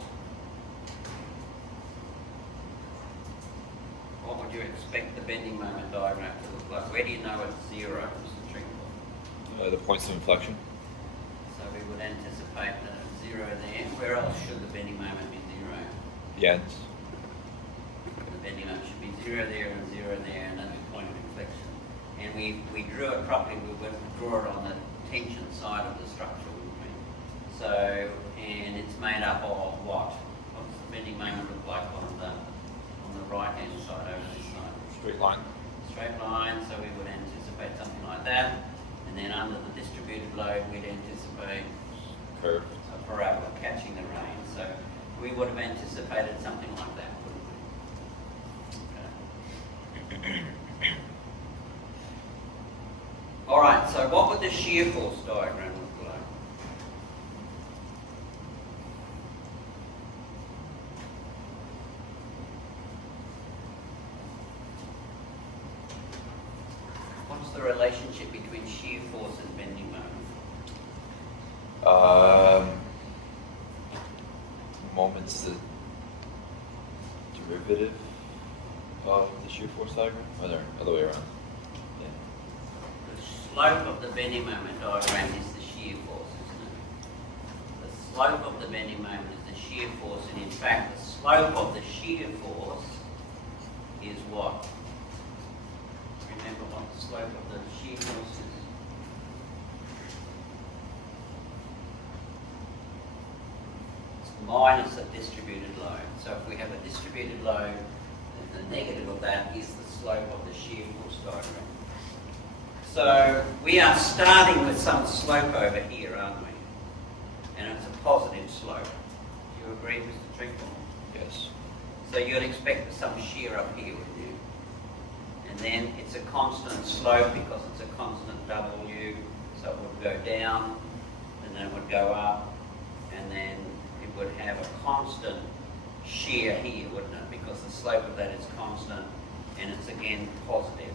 What would you expect the bending moment diagram to look like? Where do you know it's zero, Mr. Trinkle? The points of inflection. So we would anticipate that it's zero there. Where else should the bending moment be zero? The ends. The bending moment should be zero there, and then the point of inflection. And we drew it properly. We would draw it on the tension side of the structure, wouldn't we? So, and it's made up of what? What's the bending moment look like on the right hand side over this side? Straight line. Straight line, so we would anticipate something like that. And then under the distributed load, we'd anticipate Curve. a parabola catching the rain. So we would have anticipated something like that, wouldn't we? Okay. All right, so what would the shear force diagram look like? What's the relationship between shear force and bending moment? Moment's the derivative of the shear force diagram, or the other way around. Yeah. The slope of the bending moment diagram is the shear force, isn't it? The slope of the bending moment is the shear force, and in fact, the slope of the shear force is what? Remember what the slope of the shear force is? Minus a distributed load. So if we have a distributed load, then the negative of that is the slope of the shear force diagram. So we are starting with some slope over here, aren't we? And it's a positive slope. Do you agree, Mr. Trinkle? Yes. So you'd expect some shear up here, wouldn't you? And then it's a constant slope because it's a constant W, so it would go down, and then it would go up, and then it would have a constant shear here, wouldn't it? Because the slope of that is constant, and it's again positive.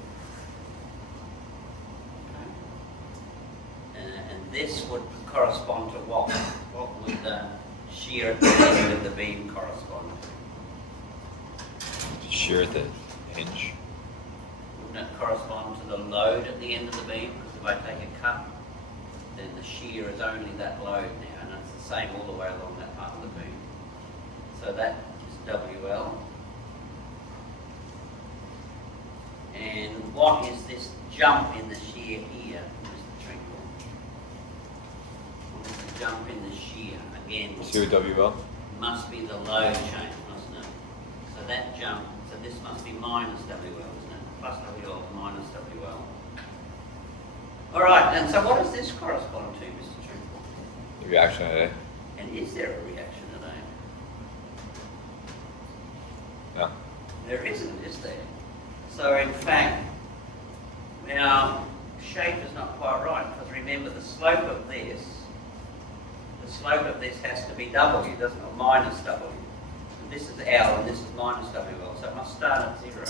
Okay. And this would correspond to what? What would the shear at the end of the beam correspond to? Shear at the hinge. Wouldn't it correspond to the load at the end of the beam? Because if I take a cut, then the shear is only that load now, and it's the same all the way along that part of the beam. So that is WL. And what is this jump in the shear here, Mr. Trinkle? What is the jump in the shear? Again, COWL. must be the load change, mustn't it? So that jump, so this must be minus WL, isn't it? Plus WL minus WL. All right, and so what does this correspond to, Mr. Trinkle? The reaction at A. And is there a reaction at A? No. There isn't, is there? So in fact, our shape is not quite right, because remember the slope of this has to be W, doesn't it? Or minus W. And this is L and this is minus WL, so it must start at 0.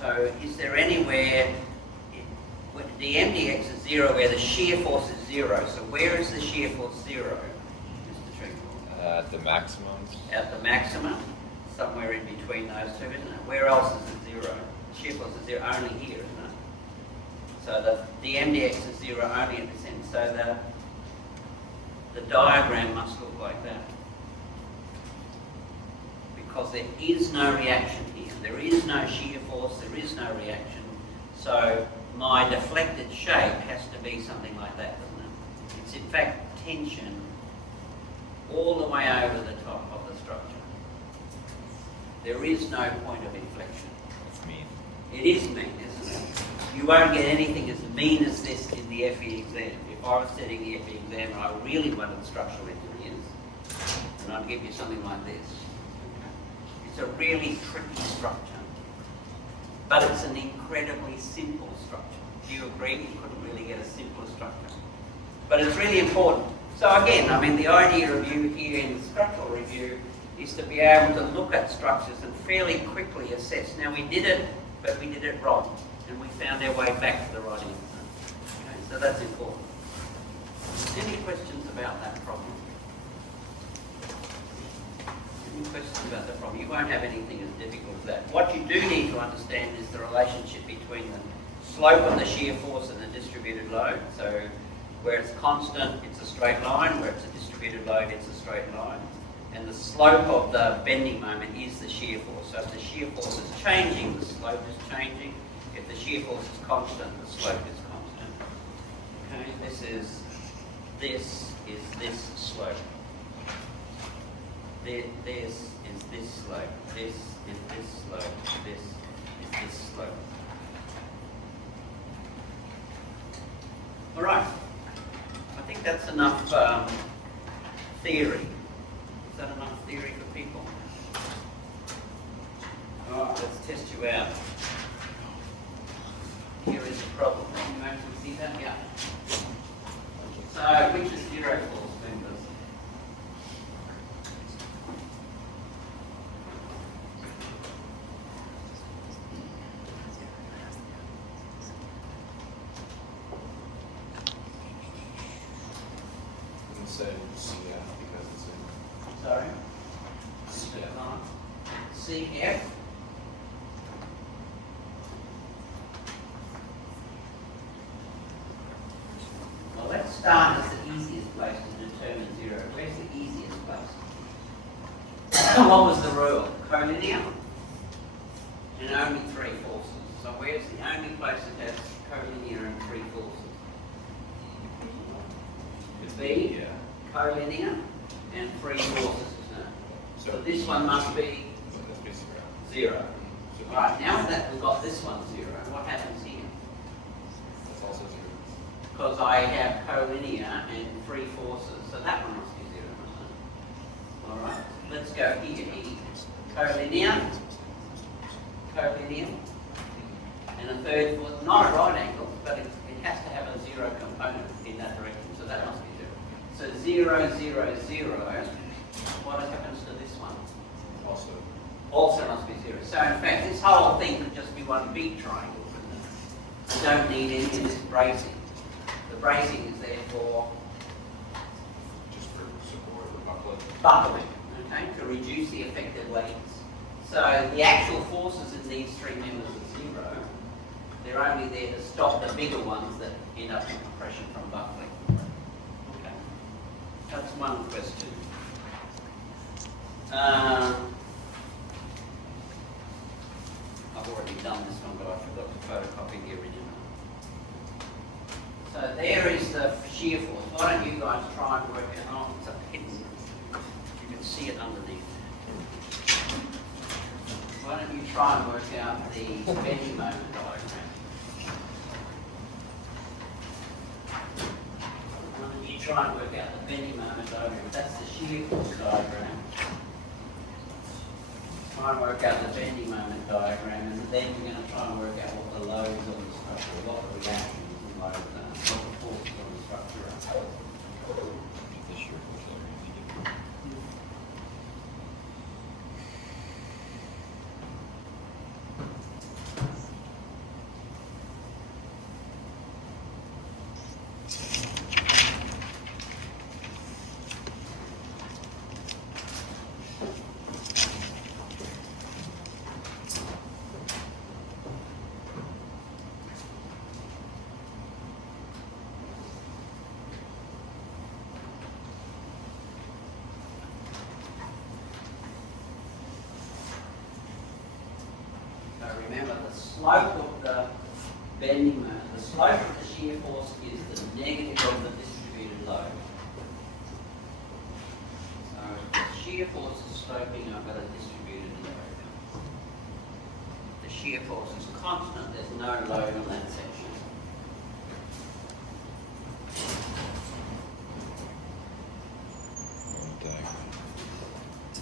So is there anywhere, the MDX is 0 where the shear force is 0, so where is the shear force 0, Mr. Trinkle? At the maximum. At the maximum, somewhere in between those two, isn't it? Where else is it 0? The shear force is 0 only here, isn't it? So the MDX is 0 only at this end, so the diagram must look like that. Because there is no reaction here. There is no shear force, there is no reaction. So my deflected shape has to be something like that, doesn't it? It's in fact tension all the way over the top of the structure. There is no point of inflection. It's mean. It is mean, isn't it? you won't get anything as mean as this in the FE exam. If I was setting the FE exam and I really wanted structural engineers, and I'd give you something like this. It's a really tricky structure, but it's an incredibly simple structure. Do you agree? You couldn't really get a simpler structure. But it's really important. So again, I mean, the idea of you here in the structural review is to be able to look at structures and fairly quickly assess. Now we did it, but we did it wrong, and we found our way back to the right answer. Okay, so that's important. Any questions about that problem? Any questions about that problem? You won't have anything as difficult as that. What you do need to understand is the relationship between the slope of the shear force and the distributed load. So where it's constant, it's a straight line. Where it's a distributed load, it's a straight line. And the slope of the bending moment is the shear force. So if the shear force is changing, the slope is changing. If the shear force is constant, the slope is constant. Okay, this is this slope. This is this slope. This is this slope. This is this slope. All right. I think that's enough theory. Is that enough theory for people? All right, let's test you out. Here is the problem. Can you actually see that? Yeah. So, which is zero force members? And say CF because it's in. Sorry? CF. Well, let's start as the easiest place to determine zero. Where's the easiest place? What was the rule? Collinear. And only three forces. So where's the only place that has collinear and three forces? B, collinear, and three forces, isn't it? So this one must be zero. Right, now that we've got this one zero, what happens here? That's also zero. Because I have collinear and three forces, so that one must be zero, isn't it? Alright, let's go here. Collinear, collinear, and a third force, not a right angle, but it has to have a zero component in that direction, so that must be zero. So 0, 0, 0, what happens to this one? Also must be zero. So in fact, this whole thing could just be one big triangle, couldn't it? You don't need any of this bracing. The bracing is there for Just for support or buckling. buckling, okay, to reduce the effective lengths. So the actual forces in these three members are zero. They're only there to stop the bigger ones that end up in compression from buckling. Okay, that's one question. I've already done this one, but I forgot to photocopy the original. So there is the shear force. Why don't you guys try and work it out? It's hidden. You can see it underneath. Why don't you try and work out the bending moment diagram? Why don't you try and work out the bending moment diagram? That's the shear force diagram. Try and work out the bending moment diagram, and then you're going to try and work out what the loads on the structure, what the reactions and loads are, what the forces on the structure are. This year, So remember, the slope of the bending moment, the slope of the shear force is the negative of the distributed load. So the shear force is sloping up at a distributed load. The shear force is constant, there's no load on that section.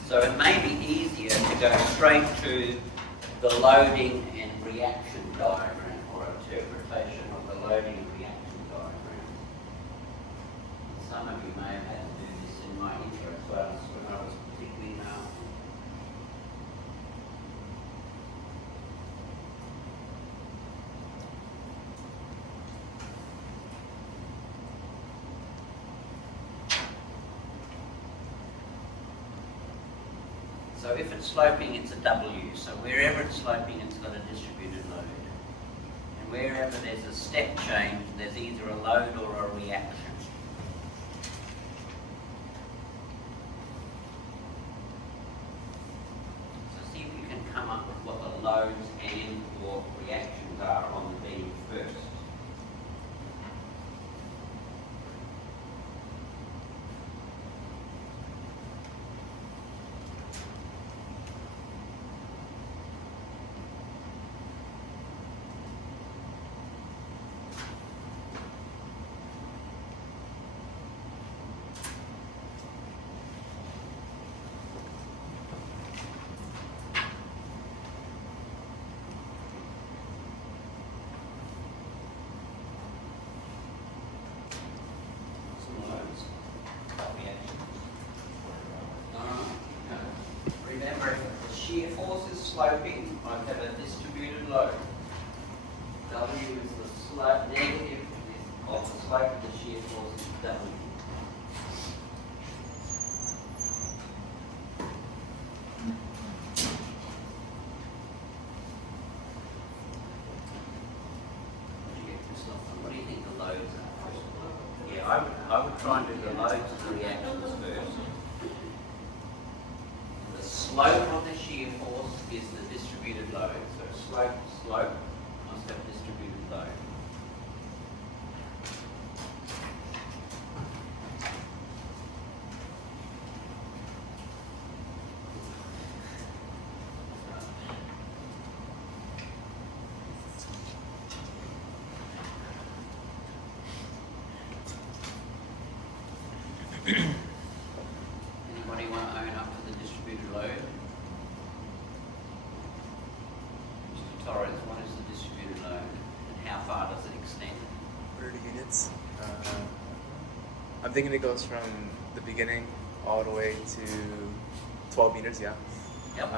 So it may be easier to go straight to the loading and reaction diagram, or interpretation of the loading and reaction diagram. Some of you may have had to do this in my intro class when I was particularly nasty. So if it's sloping, it's a W. So wherever it's sloping, it's got a distributed load. And wherever there's a step change, there's either a load or a reaction. So see if you can come up with what the loads and or reactions are on the beam first. Remember, if the shear force is sloping, I have a distributed load. W is the slope, negative of the slope of the shear force is W. What do you think the loads are? Yeah, I would try and do the loads and the reactions first. The slope of the shear force is the distributed load. So slope must have distributed load. Anybody want to own up to the distributed load? Mr. Torres, what is the distributed load and how far does it extend? 30 units. I'm thinking it goes from the beginning all the way to 12 meters, yeah. Yep.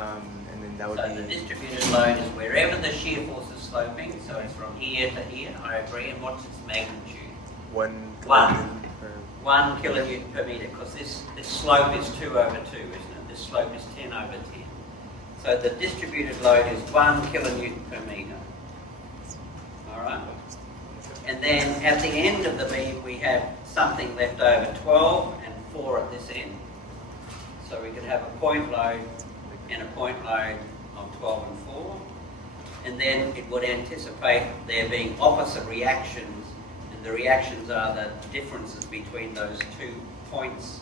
And then that would So the be distributed load is wherever the shear force is sloping, so it's from here to here, I agree, and what's its magnitude? 1 One. kilonewton per 1 kilonewton per metre, because this slope is 2 over 2, isn't it? This slope is 10 over 10. So the distributed load is 1 kilonewton per metre. Alright? And then at the end of the beam we have something left over, 12 and 4 at this end. So we could have a point load and a point load of 12 and 4. And then it would anticipate there being opposite reactions, and the reactions are the differences between those 2 points.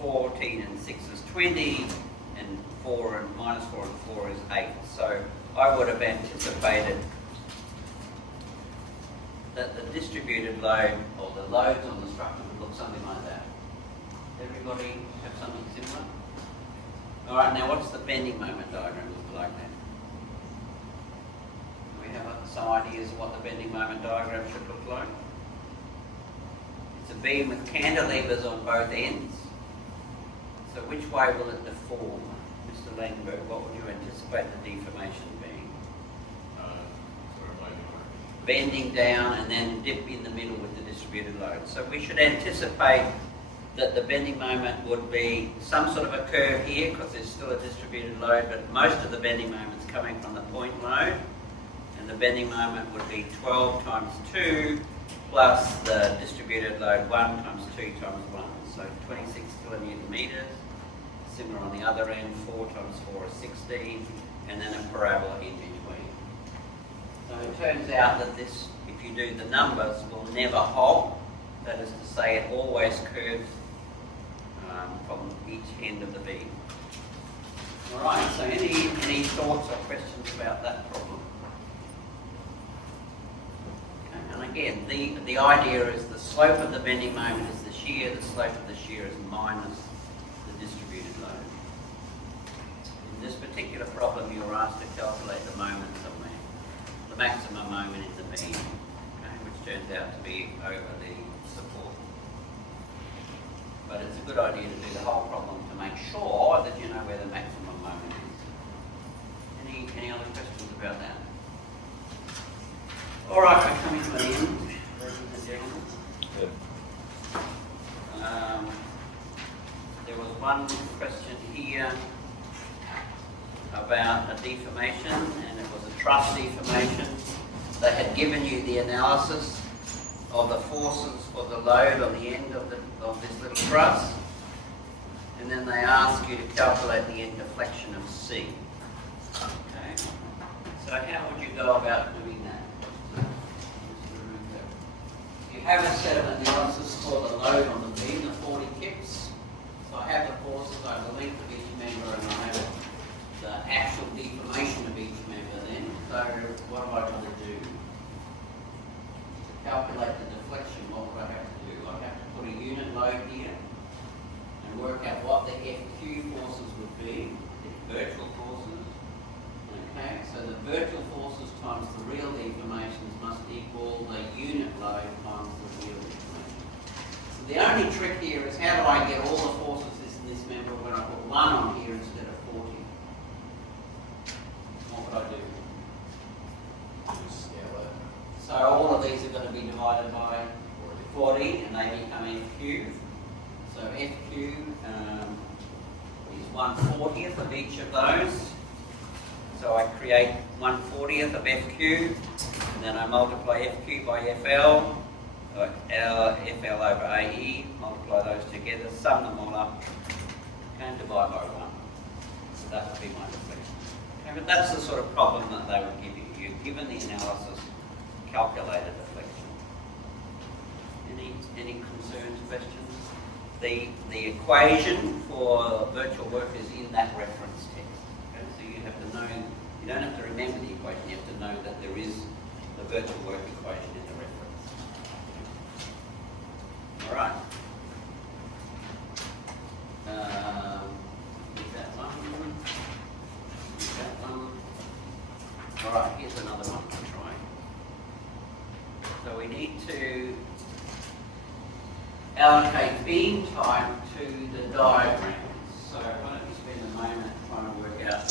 14 and 6 is 20, and 4 and minus 4 and 4 is 8. So I would have anticipated that the distributed load, or the loads on the structure, would look something like that. Everybody have something similar? Alright, now what's the bending moment diagram look like then? Do we have some ideas of what the bending moment diagram should look like? It's a beam with cantilevers on both ends. So which way will it deform? Mr. Langberg, what would you anticipate the deformation being? Sort of like Bending down and then dip in the middle with the distributed load. So we should anticipate that the bending moment would be some sort of a curve here, because there's still a distributed load, but most of the bending moment's coming from the point load, and the bending moment would be 12 times 2 plus the distributed load 1 times 2 times 1, so 26 kilonewton meters. Similar on the other end, 4 times 4 is 16, and then a parabola in between. So it turns out that this, if you do the numbers, will never halt. That is to say, it always curves from each end of the beam. All right, so any thoughts or questions about that problem? again, the idea is the slope of the bending moment is the shear, the slope of the shear is minus the distributed load. In this particular problem, you were asked to calculate the moment somewhere, the maximum moment in the beam, okay, which turns out to be over the support. But it's a good idea to do the whole problem to make sure that you know where the maximum moment is. Any other questions about that? All right, we're coming to an end, ladies and gentlemen. There was one question here about a deformation, and it was a truss deformation. They had given you the analysis of the forces for the load on the end of this little truss, and then they ask you to calculate the end deflection of C. Okay. So how would you go about doing that? You have a set of analysis for the load on the beam, the 40 kips. So I have the forces, I have the length of each member, and I have the actual deformation of each member then. So what am I going to do? To calculate the deflection, what would I have to do? I have to put a unit load here and work out what the FQ forces would be, the virtual forces. Okay, so the virtual forces times the real deformations must equal the unit load times the real deformation. So the only trick here is how do I get all the forces in this member when I put 1 on here instead of 40? What would I do? Just scale it. So all of these are going to be divided by 40 and they become FQ. So FQ is 1/40th of each of those. So I create 1/40th of FQ, and then I multiply FQ by FL, or FL over AE, multiply those together, sum them all up, and divide by 1. So that would be my deflection. Okay, but that's the sort of problem that they would give you. You're given the analysis, calculated deflection. Any concerns, questions? The equation for virtual work is in that reference text. Okay? So you have to know, you don't have to remember the equation, you have to know that there is the virtual work equation in the reference. All right. Leave that one. Leave that one. All right, here's another one to try. So we need to allocate beam type to the diagrams. So why don't you spend a moment trying to work out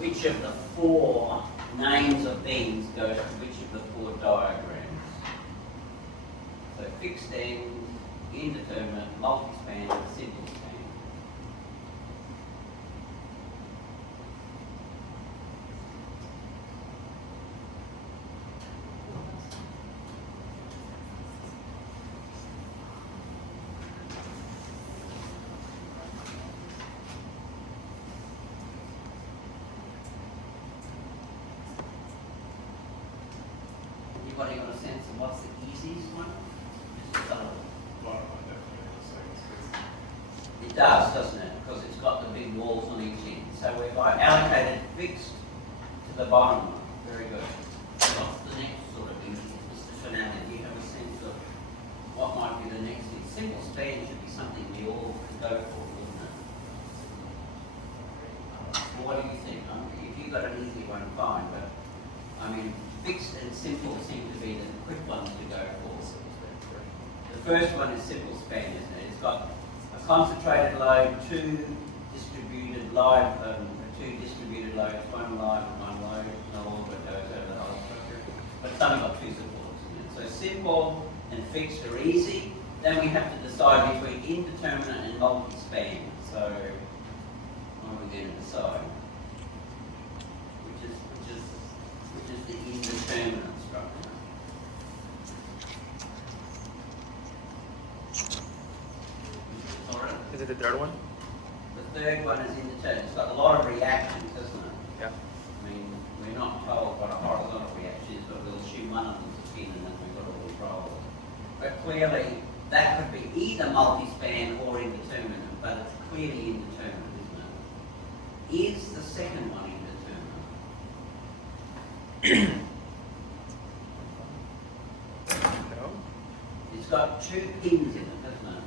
which of the 4 names of beams go to which of the 4 diagrams. So fixed end, indeterminate, multi-span, simple span. Anybody got a sense of what's the easiest one? Just a little. It does, doesn't it? Because it's got the big walls on each end. So if I allocated fixed to the bottom one, very good. What's the next sort of thing? Mr. Fernandez, do you have a sense of what might be the next thing? Simple span should be something we all could go for, wouldn't it? Well, what do you think? If you've got an easy one, fine, but I mean, fixed and simple seem to be the quick ones to go for. The first one is simple span, isn't it? It's got a concentrated load, 2 distributed loads, one live and one load, no orbit goes over the whole structure. But it's only got 2 supports in it. So simple and fixed are easy. Then we have to decide between indeterminate and multi-span. So what are we going to decide? Which is the indeterminate structure. Alright. Is it the third one? The third one is indeterminate. It's got a lot of reactions, doesn't it? Yeah. I mean, we're not told what a horizontal reaction is, but we'll assume one of them is spin and then we've got all the problems. But clearly, that could be either multi-span or indeterminate, but it's clearly indeterminate, isn't it? Is the second one indeterminate? got 2 pins in it, doesn't it?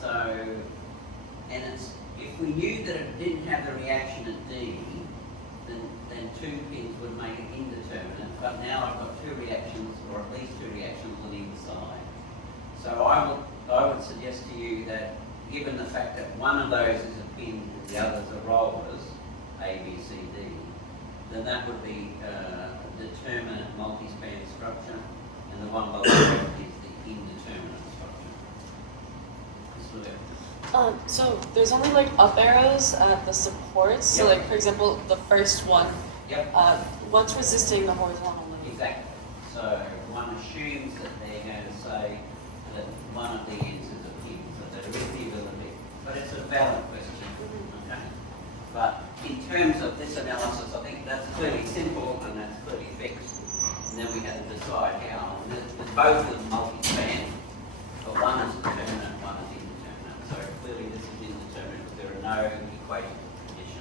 So, and it's, if we knew that it didn't have the reaction at D, then 2 pins would make it indeterminate, but now I've got 2 reactions, or at least 2 reactions on either side. So I would suggest to you that, given the fact that one of those is a pin and the others are rollers, A, B, C, D, then that would be a determinate multi-span structure, and the one below it is the indeterminate structure. So there's only like up arrows at the supports. So Yep. like for example, the first one, Yep. what's resisting the horizontal limit? Exactly. So one assumes that they're going to say that one of the ends is a pin, so there is the ability. But it's a valid question, okay? But in terms of this analysis, I think that's clearly simple and that's clearly fixed. And then we have to decide how. And there's both of them multi-span, but one is determinate, one is indeterminate. So clearly this is indeterminate because there are no equations of condition.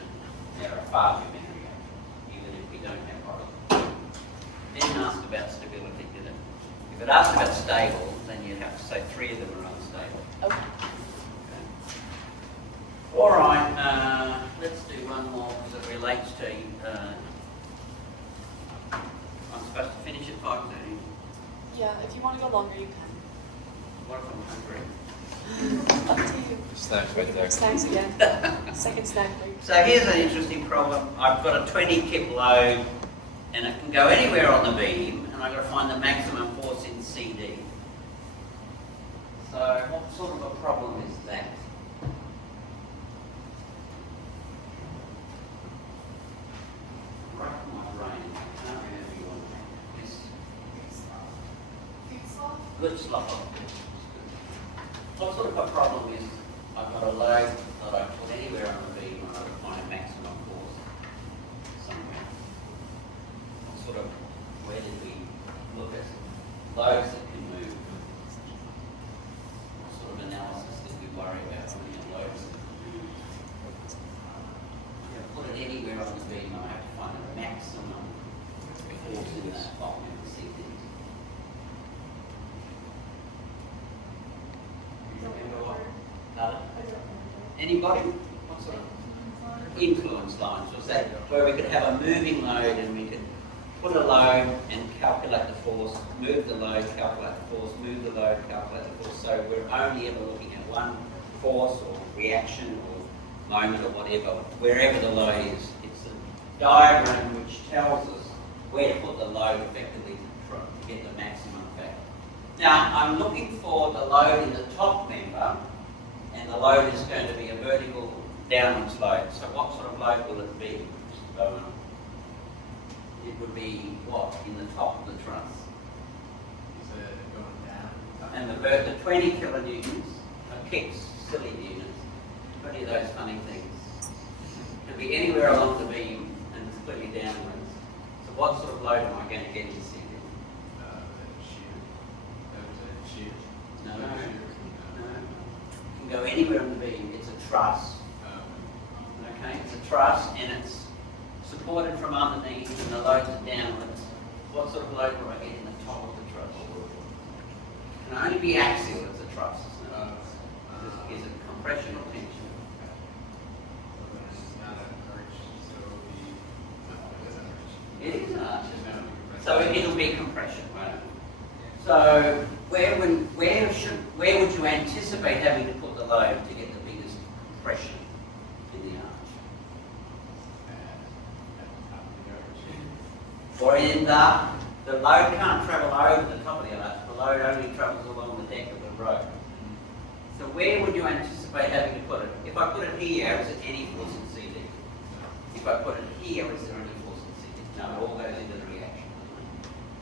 There are far too many reactions, even if we don't have horizontal. Didn't ask about stability, did it? If it asked about stable, then you'd have to say 3 of them are unstable. Okay. Okay. All right, let's do one more because it relates to. I'm supposed to finish at 5:30. Yeah, if you want to go longer, you can. What if I'm hungry? Up to you. Snacks right there. Snacks again. Second snack break. So here's an interesting problem. I've got a 20 kip load, and it can go anywhere on the beam, and I've got to find the maximum force in CD. So what sort of a problem is that? Right in my brain. I can't remember you want this. Good slop. What sort of a problem is I've got a load that I put anywhere on the beam and I've got to find a maximum force somewhere. What sort of, where did we look at loads that can move? What sort of analysis did we worry about looking at loads that can move? Yeah, put it anywhere on the beam and I have to find a maximum force in that volume to see things. Remember what? Anybody? What sort of influence lines? Was that where we could have a moving load and we could put a load and calculate the force, move the load, calculate the force, move the load, calculate the force. So we're only ever looking at one force or reaction or moment or whatever, wherever the load is. It's a diagram which tells us where to put the load effectively to get the maximum effect. Now, I'm looking for the load in the top member, and the load is going to be a vertical downwards load. So what sort of load will it be? It would be what in the top of the truss? Is it going down? And the 20 kilonewtons are kicks, silly units. 20 of those funny things. It could be anywhere along the beam and it's clearly downwards. So what sort of load am I going to get in CD? Shear. No. It can go anywhere on the beam. It's a truss. Okay, it's a truss and it's supported from underneath and the loads are downwards. What sort of load do I get in the top of the truss? It can only be axial as a truss, isn't it? Is it compression or tension? It is an arch, isn't it? So it'll be compression, won't it? So where would you anticipate having to put the load to get the biggest compression in the arch? Or in the load can't travel over the top of the arch, the load only travels along the deck of the road. So where would you anticipate having to put it? If I put it here, is it any force in CD? If I put it here, is there any force in CD? No, it all goes into the reaction.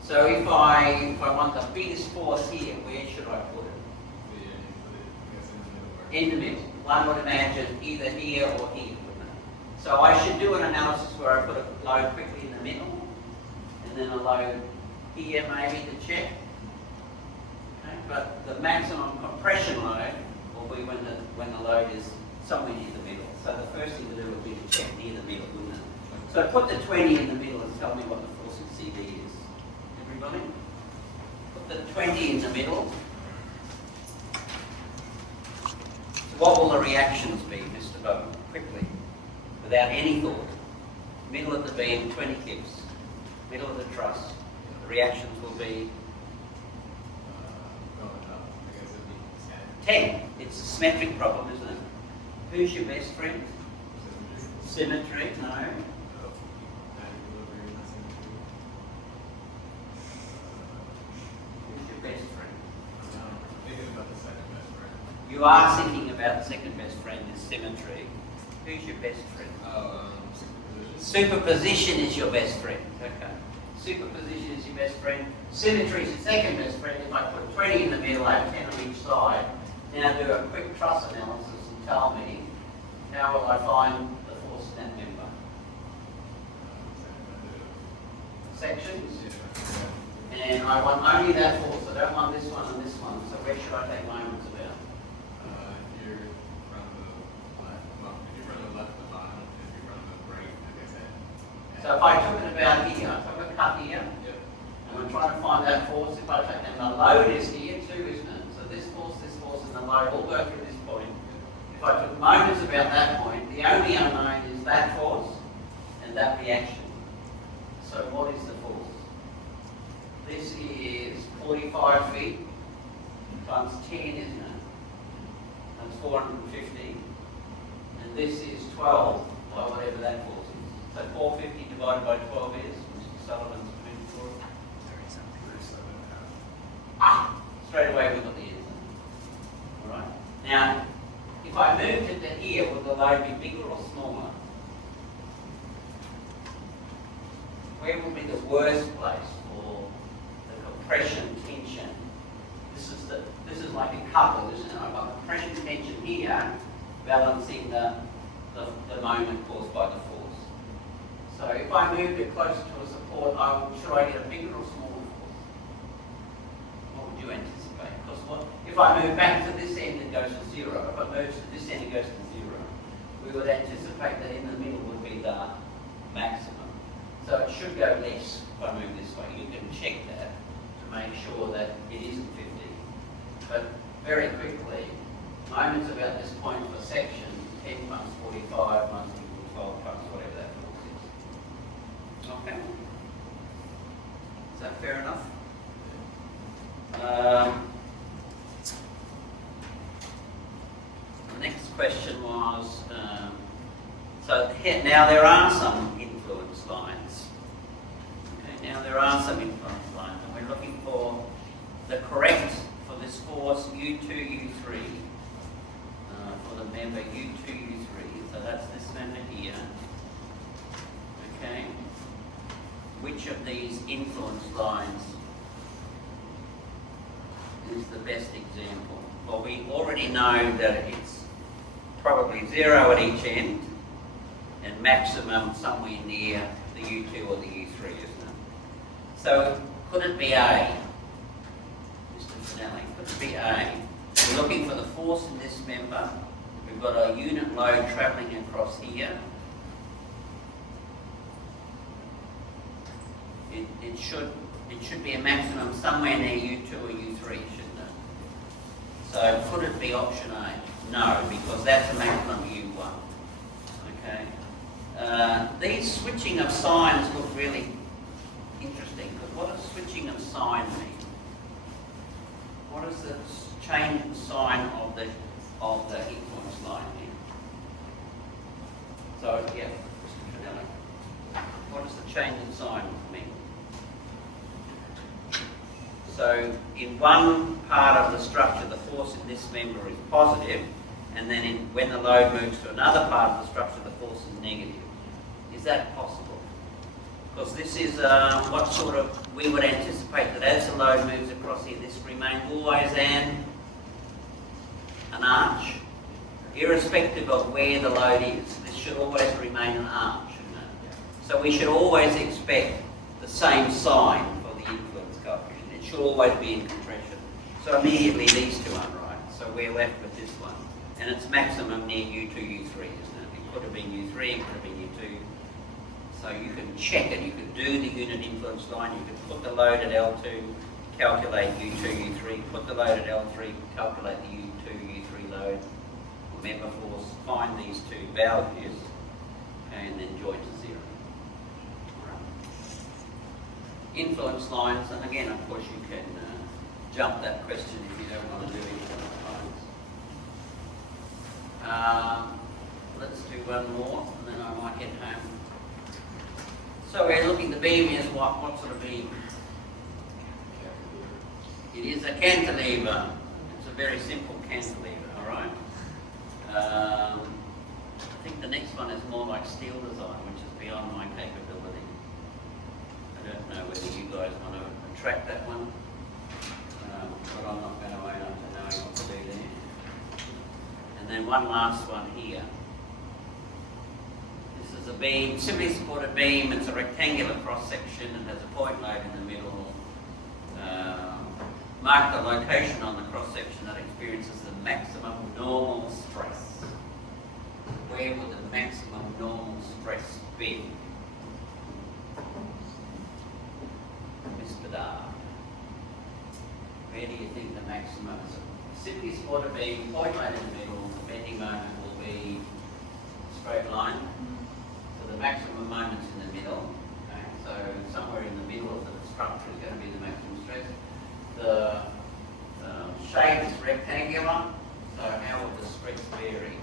So if I want the biggest force here, where should I put it? In the middle. One would imagine either here or here, wouldn't it? So I should do an analysis where I put a load quickly in the middle, and then a load here maybe to check. Okay, but the maximum compression load will be when the load is somewhere near the middle. So the first thing to do would be to check near the middle, wouldn't it? So put the 20 in the middle and tell me what the force in CD is. Everybody? Put the 20 in the middle what will the reactions be, Mr. Bowman, quickly, without any thought? Middle of the beam, 20 kips. Middle of the truss. The reactions will be Going up, I guess it'd be 10. 10. It's a symmetric problem, isn't it? Who's your best friend? Symmetry? No. Who's your best friend? Thinking about the second best friend. You are thinking about the second best friend is symmetry. Who's your best friend? Superposition. Superposition is your best friend. Okay. Superposition is your best friend. Symmetry is your second best friend. If I put 20 in the middle, I have 10 on each side. Now do a quick truss analysis and tell me how will I find the force in that member? Sections. And I want only that force. I don't want this one and this one. So where should I take moments about? Here from the left, well, if you run the left, the bottom, if you run the right, like I said. So if I took it about here, I took a cut here, Yep. and I'm trying to find that force, if I take, and the load is here too, isn't it? So this force, and the load all go through this point. If I took moments about that point, the only unknown is that force and that reaction. So what is the force? This is 45 feet times 10, isn't it? That's 450. And this is 12, by whatever that force is. So 450 divided by 12 is, Mr. Sullivan's moving forward. 37.5. Straight away we got the answer. All right. Now, if I moved it to here, will the load be bigger or smaller? Where will be the worst place for the compression tension? This is like a couple, isn't it? I've got compression tension here, balancing the moment caused by the force. So if I moved it closer to a support, should I get a bigger or smaller force? What would you anticipate? Because if I move back to this end, it goes to 0. If I move to this end, it goes to 0. We would anticipate that in the middle would be the maximum. So it should go less if I move this way. You can check that to make sure that it isn't 50. But very quickly, moments about this point for section, 10 times 45 must equal 12 times whatever that force is. Okay? Is that fair enough? The next question was, so here, now there are some influence lines. Okay, now there are some influence lines, and we're looking for the correct for this force U2, U3, for the member U2, U3. So that's this member here. Okay. Which of these influence lines is the best example? Well, we already know that it's probably 0 at each end and maximum somewhere near the U2 or the U3, isn't it? So could it be A? Mr. Finelli, could it be A? We're looking for the force in this member. We've got a unit load travelling across here. It should be a maximum somewhere near U2 or U3, shouldn't it? So could it be option A? No, because that's a maximum U1. Okay. These switching of signs look really interesting, because what does switching of sign mean? What does the change in sign of the influence line mean? So yeah, Mr. Finelli, what does the change in sign mean? So in one part of the structure, the force in this member is positive, and then when the load moves to another part of the structure, the force is negative. Is that possible? Because this is what sort of, we would anticipate that as the load moves across here, this remains always an arch, irrespective of where the load is. This should always remain an arch, shouldn't it? So we should always expect the same sign for the influence coefficient. It should always be in compression. So immediately these two aren't right. So we're left with this one. And it's maximum near U2, U3, isn't it? It could have been U3, it could have been U2. So you can check it, you could do the unit influence line, you could put the load at L2, calculate U2, U3, put the load at L3, calculate the U2, U3 load. Remember, force, find these two values, and then join to 0. Influence lines, and again, of course, you can jump that question if you don't want to do influence lines. Let's do one more, and then I might head home. So we're looking, the beam is what sort of beam? It is a cantilever. It's a very simple cantilever, all right? I think the next one is more like steel design, which is beyond my capability. I don't know whether you guys want to track that one, but I'm not going to own up to knowing what to do there. And then one last one here. This is a beam, simply supported beam. It's a rectangular cross section. It has a point load in the middle. Mark the location on the cross section that experiences the maximum normal stress. Where would the maximum normal stress be? Miss Bedard. Where do you think the maximum is? Simply supported beam, point load in the middle, the bending moment will be straight line. So the maximum moment's in the middle. Okay? So somewhere in the middle of the structure is going to be the maximum stress. The shape is rectangular, so how would the stress vary?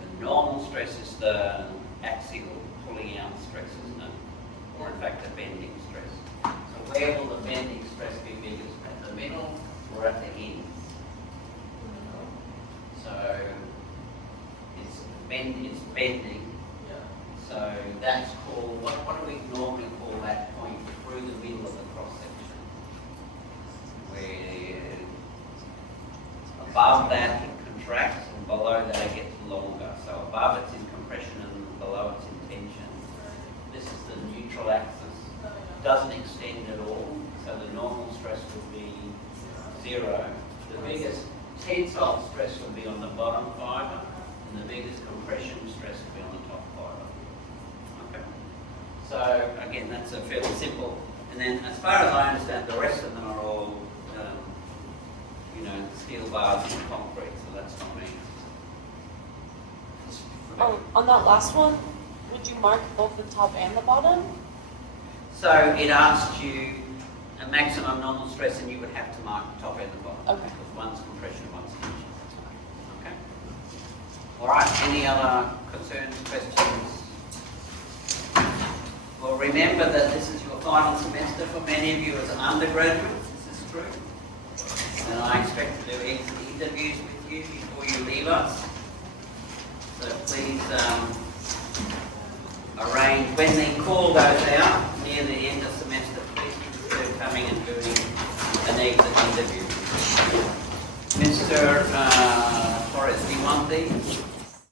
The normal stress is the axial pulling out stress, isn't it? Or in fact the bending stress. So where will the bending stress be biggest? At the middle or at the ends? So it's bending. So that's called, what do we normally call that point through the middle of the cross section? Where above that it contracts and below that it gets longer. So above it's in compression and below it's in tension. This is the neutral axis. Doesn't extend at all. So the normal stress would be 0. The biggest tensile stress would be on the bottom fibre, and the biggest compression stress would be on the top fibre. Okay. So again, that's a fairly simple. And then as far as I understand, the rest of them are all steel bars and concrete, so that's not me. On that last one, would you mark both the top and the bottom? So it asks you a maximum normal stress, and you would have to mark the top and the bottom. Okay. Because one's compression, one's tension. Okay. All right. Any other concerns, questions? Well, remember that this is your final semester for many of you as undergraduates. This is true. And I expect to do interviews with you before you leave us. So please arrange, when the call goes out near the end of semester, please consider coming and doing an exit interview. Mr. Torres, do you want these?